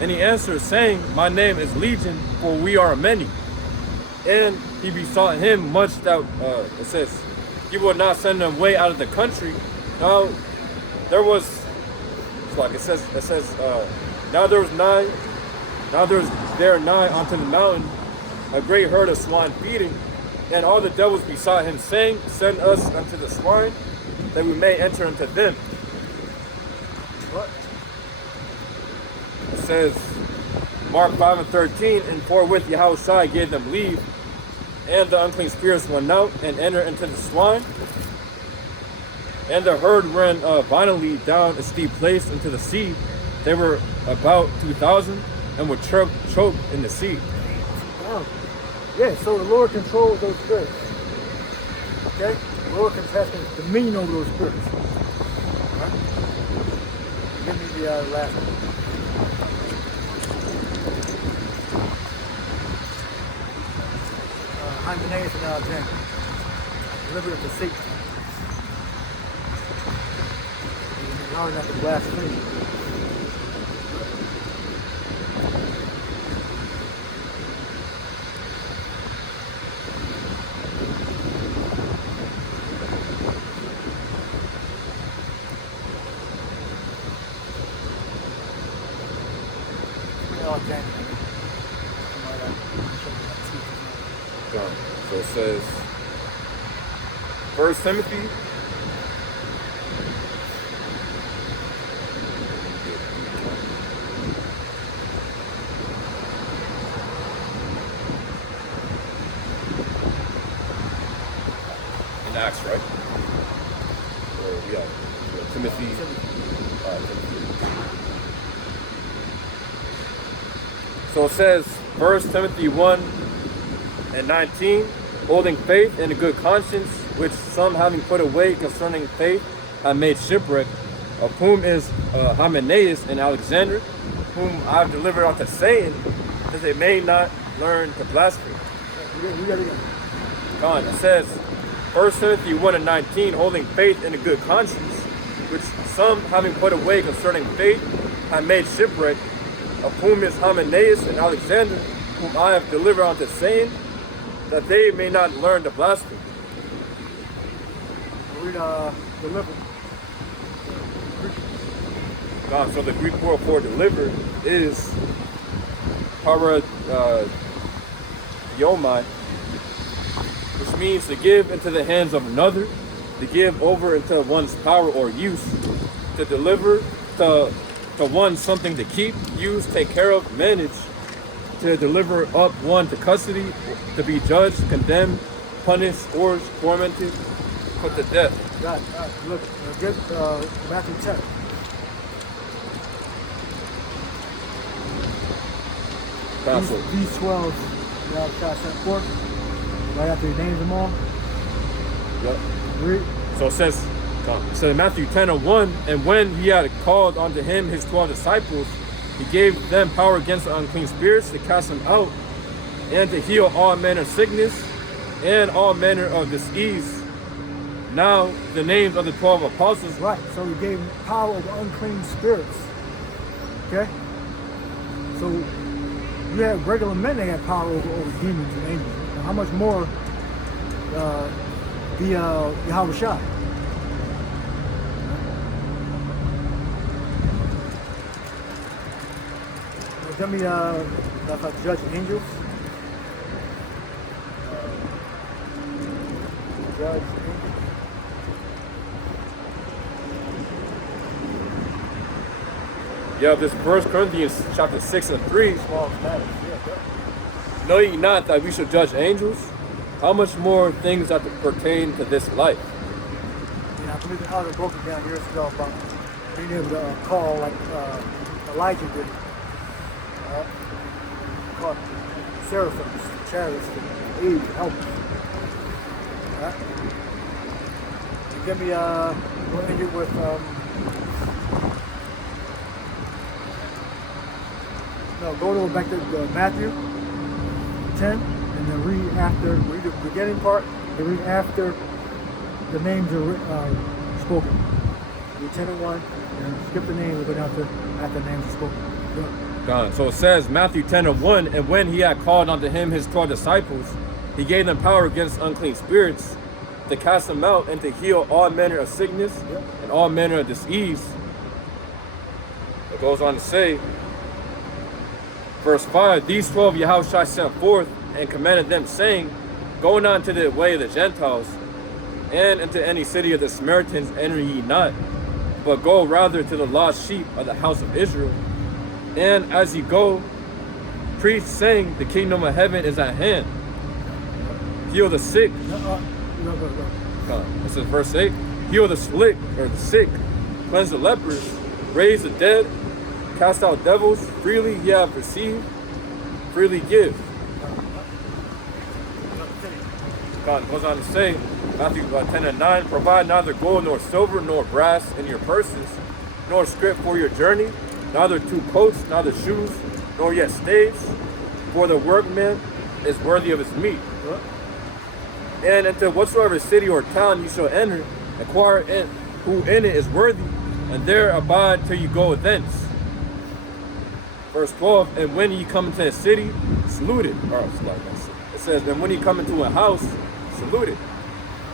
And he answered, saying, my name is Legion, for we are many. And he besought him much that, it says, he would not send them away out of the country. Now, there was, it's like it says, now there was there nigh unto the mountain a great herd of swine feeding, and all the devils besought him, saying, send us unto the swine, that we may enter into them. What? It says, Mark 5:13, and forthwith Yahushua gave them leave, and the unclean spirits went out and entered into the swine, and the herd ran violently down a steep place into the sea. They were about 2,000 and were choked in the sea. Wow. Yeah, so the Lord controls those spirits. Okay? The Lord has dominion over those spirits. Alright? Give me the last one. Hymenaeus and Alexander. Delivered to Satan. And learn not to blaspheme. So it says, 1 Timothy. In Acts, right? Or yeah, Timothy. Timothy. So it says, 1 Timothy 1:19, holding faith and a good conscience, which some having put away concerning faith have made shipwreck, of whom is Hymenaeus and Alexander, whom I have delivered unto Satan, that they may not learn to blaspheme. It says, 1 Timothy 1:19, holding faith and a good conscience, which some having put away concerning faith have made shipwreck, of whom is Hymenaeus and Alexander, whom I have delivered unto Satan, that they may not learn to blaspheme. Read deliver. So the Greek word for deliver is paradiomai, which means to give into the hands of another, to give over into one's power or use, to deliver to one something to keep, use, take care of, manage, to deliver up one to custody, to be judged, condemned, punished, scourged, tormented, put to death. Got it. Look, get Matthew 10. These 12 that got sent forth, right after he names them all. Yep. Read. So it says, So in Matthew 10:1, and when he had called unto him his 12 disciples, he gave them power against the unclean spirits to cast them out, and to heal all manner of sickness and all manner of disease. Now the names of the 12 apostles. Right. So he gave them power over unclean spirits. Okay. So you have regular men that have power over demons and angels. Now, how much more the Yahweh Shai? Tell me about judge angels. Judge angels. You have this 1 Corinthians chapter 6 and 3. Small status. Yeah. Know ye not that we should judge angels? How much more things that pertain to this life? Yeah, I believe the elder broke it down years ago about being able to call like Elijah did. Called seraphims, chariots, aid, help. Right? Give me we'll end it with no, go back to Matthew 10 and then read the beginning part and read after the names are spoken. Read 10 and 1 and skip the names and go down to after the names are spoken. Good. God. So it says, Matthew 10:1, and when he had called unto him his 12 disciples, he gave them power against unclean spirits to cast them out and to heal all manner of sickness and all manner of disease. It goes on to say, verse 5, these 12 Yahushua sent forth and commanded them, saying, go not to the way of the Gentiles, and into any city of the Samaritans enter ye not, but go rather to the lost sheep of the house of Israel. And as ye go, preach, saying, the kingdom of heaven is at hand. Heal the sick. It says verse 8, heal the sick, cleanse the lepers, raise the dead, cast out devils, freely ye have received, freely give. God goes on to say, Matthew 10:9, provide neither gold nor silver nor brass in your purses, nor scrip for your journey, neither 2 coats, neither shoes, nor yet staves, for the workman is worthy of his meat. And into whatsoever city or town you shall enter, inquire who in it is worthy, and there abide till you go thence. Verse 12, and when ye come into a city, salute it. It says, and when ye come into a house, salute it.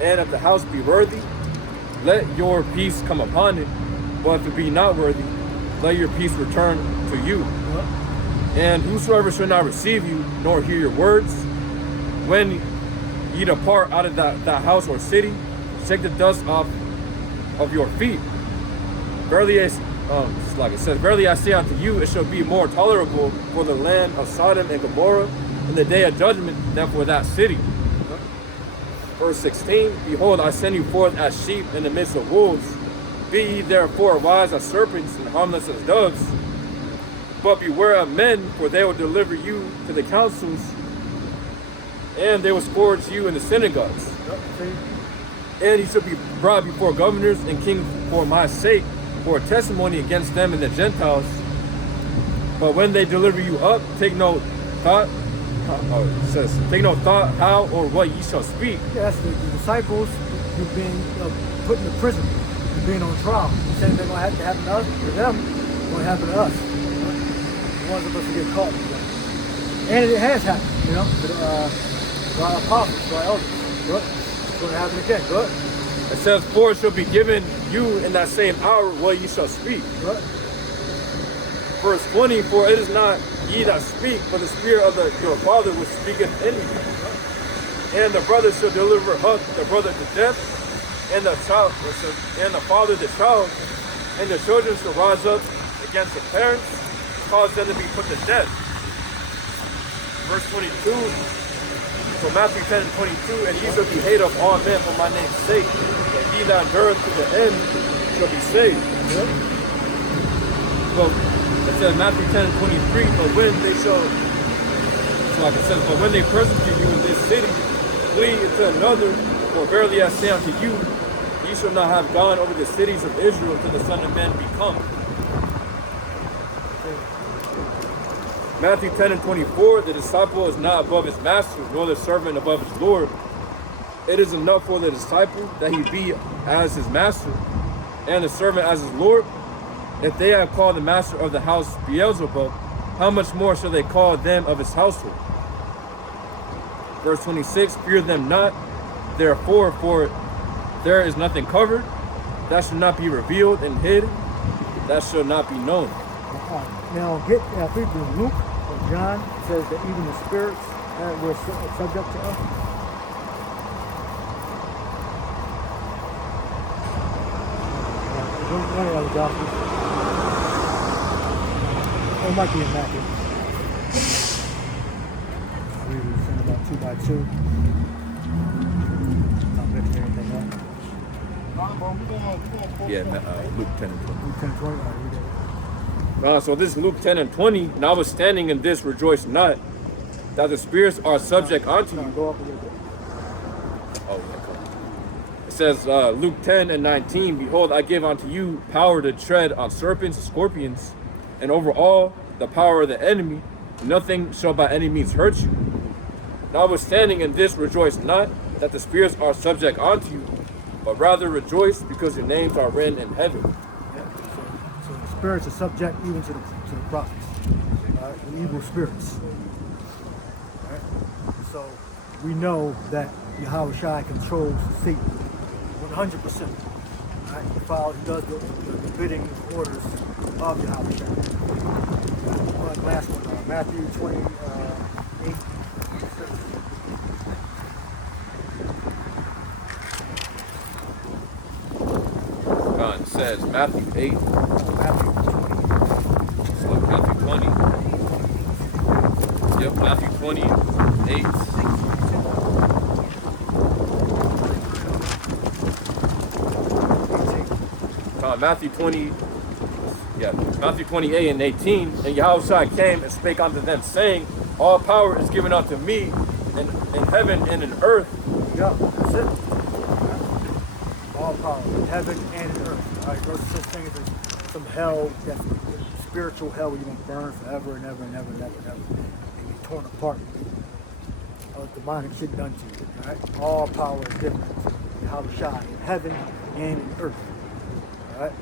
And if the house be worthy, let your peace come upon it. But if it be not worthy, let your peace return to you. And whosoever shall not receive you, nor hear your words, when ye depart out of that house or city, shake the dust off of your feet. Verily, it says, verily I say unto you, it shall be more tolerable for the land of Sodom and Gomorrah in the day of judgment than for that city. Verse 16, behold, I send you forth as sheep in the midst of wolves. Be ye therefore wise as serpents and harmless as doves. But beware of men, for they will deliver you to the councils, and they will scourge you in the synagogues. And ye shall be brought before governors and kings for my sake, for a testimony against them and the Gentiles. But when they deliver you up, take no thought. It says, take no thought how or what ye shall speak. Yes, the disciples who've been put in the prison, and being on trial. He said they're going to have to happen to us, to them, it's going to happen to us. The ones of us who get caught. And it has happened, to our apostles, to our elders. Good. It's going to happen again. Good. It says, for it shall be given you in that same hour what ye shall speak. Good. Verse 20, for it is not ye that speak, but the Spirit of your Father which speaketh in you. And the brother shall deliver up the brother to death, and the child, and the father the child, and the children shall rise up against the parents, cause them to be put to death. Verse 22, so Matthew 10:22, and ye shall be hated of all men for my name's sake, and he that endureth to the end shall be saved. Yep. But it says Matthew 10:23, but when they shall, so like it says, but when they persecute you in this city, flee into another, for verily I say unto you, ye shall not have gone over the cities of Israel till the Son of Man be come. Matthew 10 and 24, the disciple is not above his master, nor the servant above his Lord. It is enough for the disciple that he be as his master, and the servant as his Lord. If they have called the master of the house Beelzebub, how much more shall they call them of his household? Verse 26, fear them not, therefore, for there is nothing covered that shall not be revealed, and hid that shall not be known. Now, I think in Luke or John it says that even the spirits were subject to us. One of the other gospels. It might be in Matthew. We were saying about 2 by 2. Not mentioning anything else. Yeah, Luke 10 and 20. Luke 10 and 20. Read it. So this is Luke 10 and 20. Notwithstanding in this, rejoice not that the spirits are subject unto you. Go up a little bit. Oh, okay. It says Luke 10 and 19, behold, I give unto you power to tread on serpents and scorpions, and over all the power of the enemy. Nothing shall by any means hurt you. Notwithstanding in this, rejoice not that the spirits are subject unto you, but rather rejoice because your names are written in heaven. So the spirits are subject even to the prophets, the evil spirits. Right? So we know that Yahweh Shai controls Satan 100%. Right? He does the bidding orders of Yahweh Shai. Last one, Matthew 28. It says Matthew 8. Matthew 20. So Matthew 20. Yep, Matthew 28. Matthew 20. Yeah, Matthew 28 and 18. And Yahweh came and spake unto them, saying, all power is given unto me in heaven and in earth. Yeah, that's it. All power in heaven and in earth. All right, there's such thing as some hell, that's spiritual hell where you're going to burn forever and ever and ever and ever and ever. And you're torn apart. Demonic shit done to you. All right? All power is given to Yahweh Shai in heaven and in earth. All right?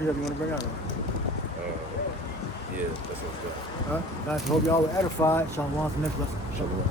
Yeah, you want to bring out? Yeah, that's what's good. All right? Guys, hope y'all were edified. Shalom, next lesson. Shalom.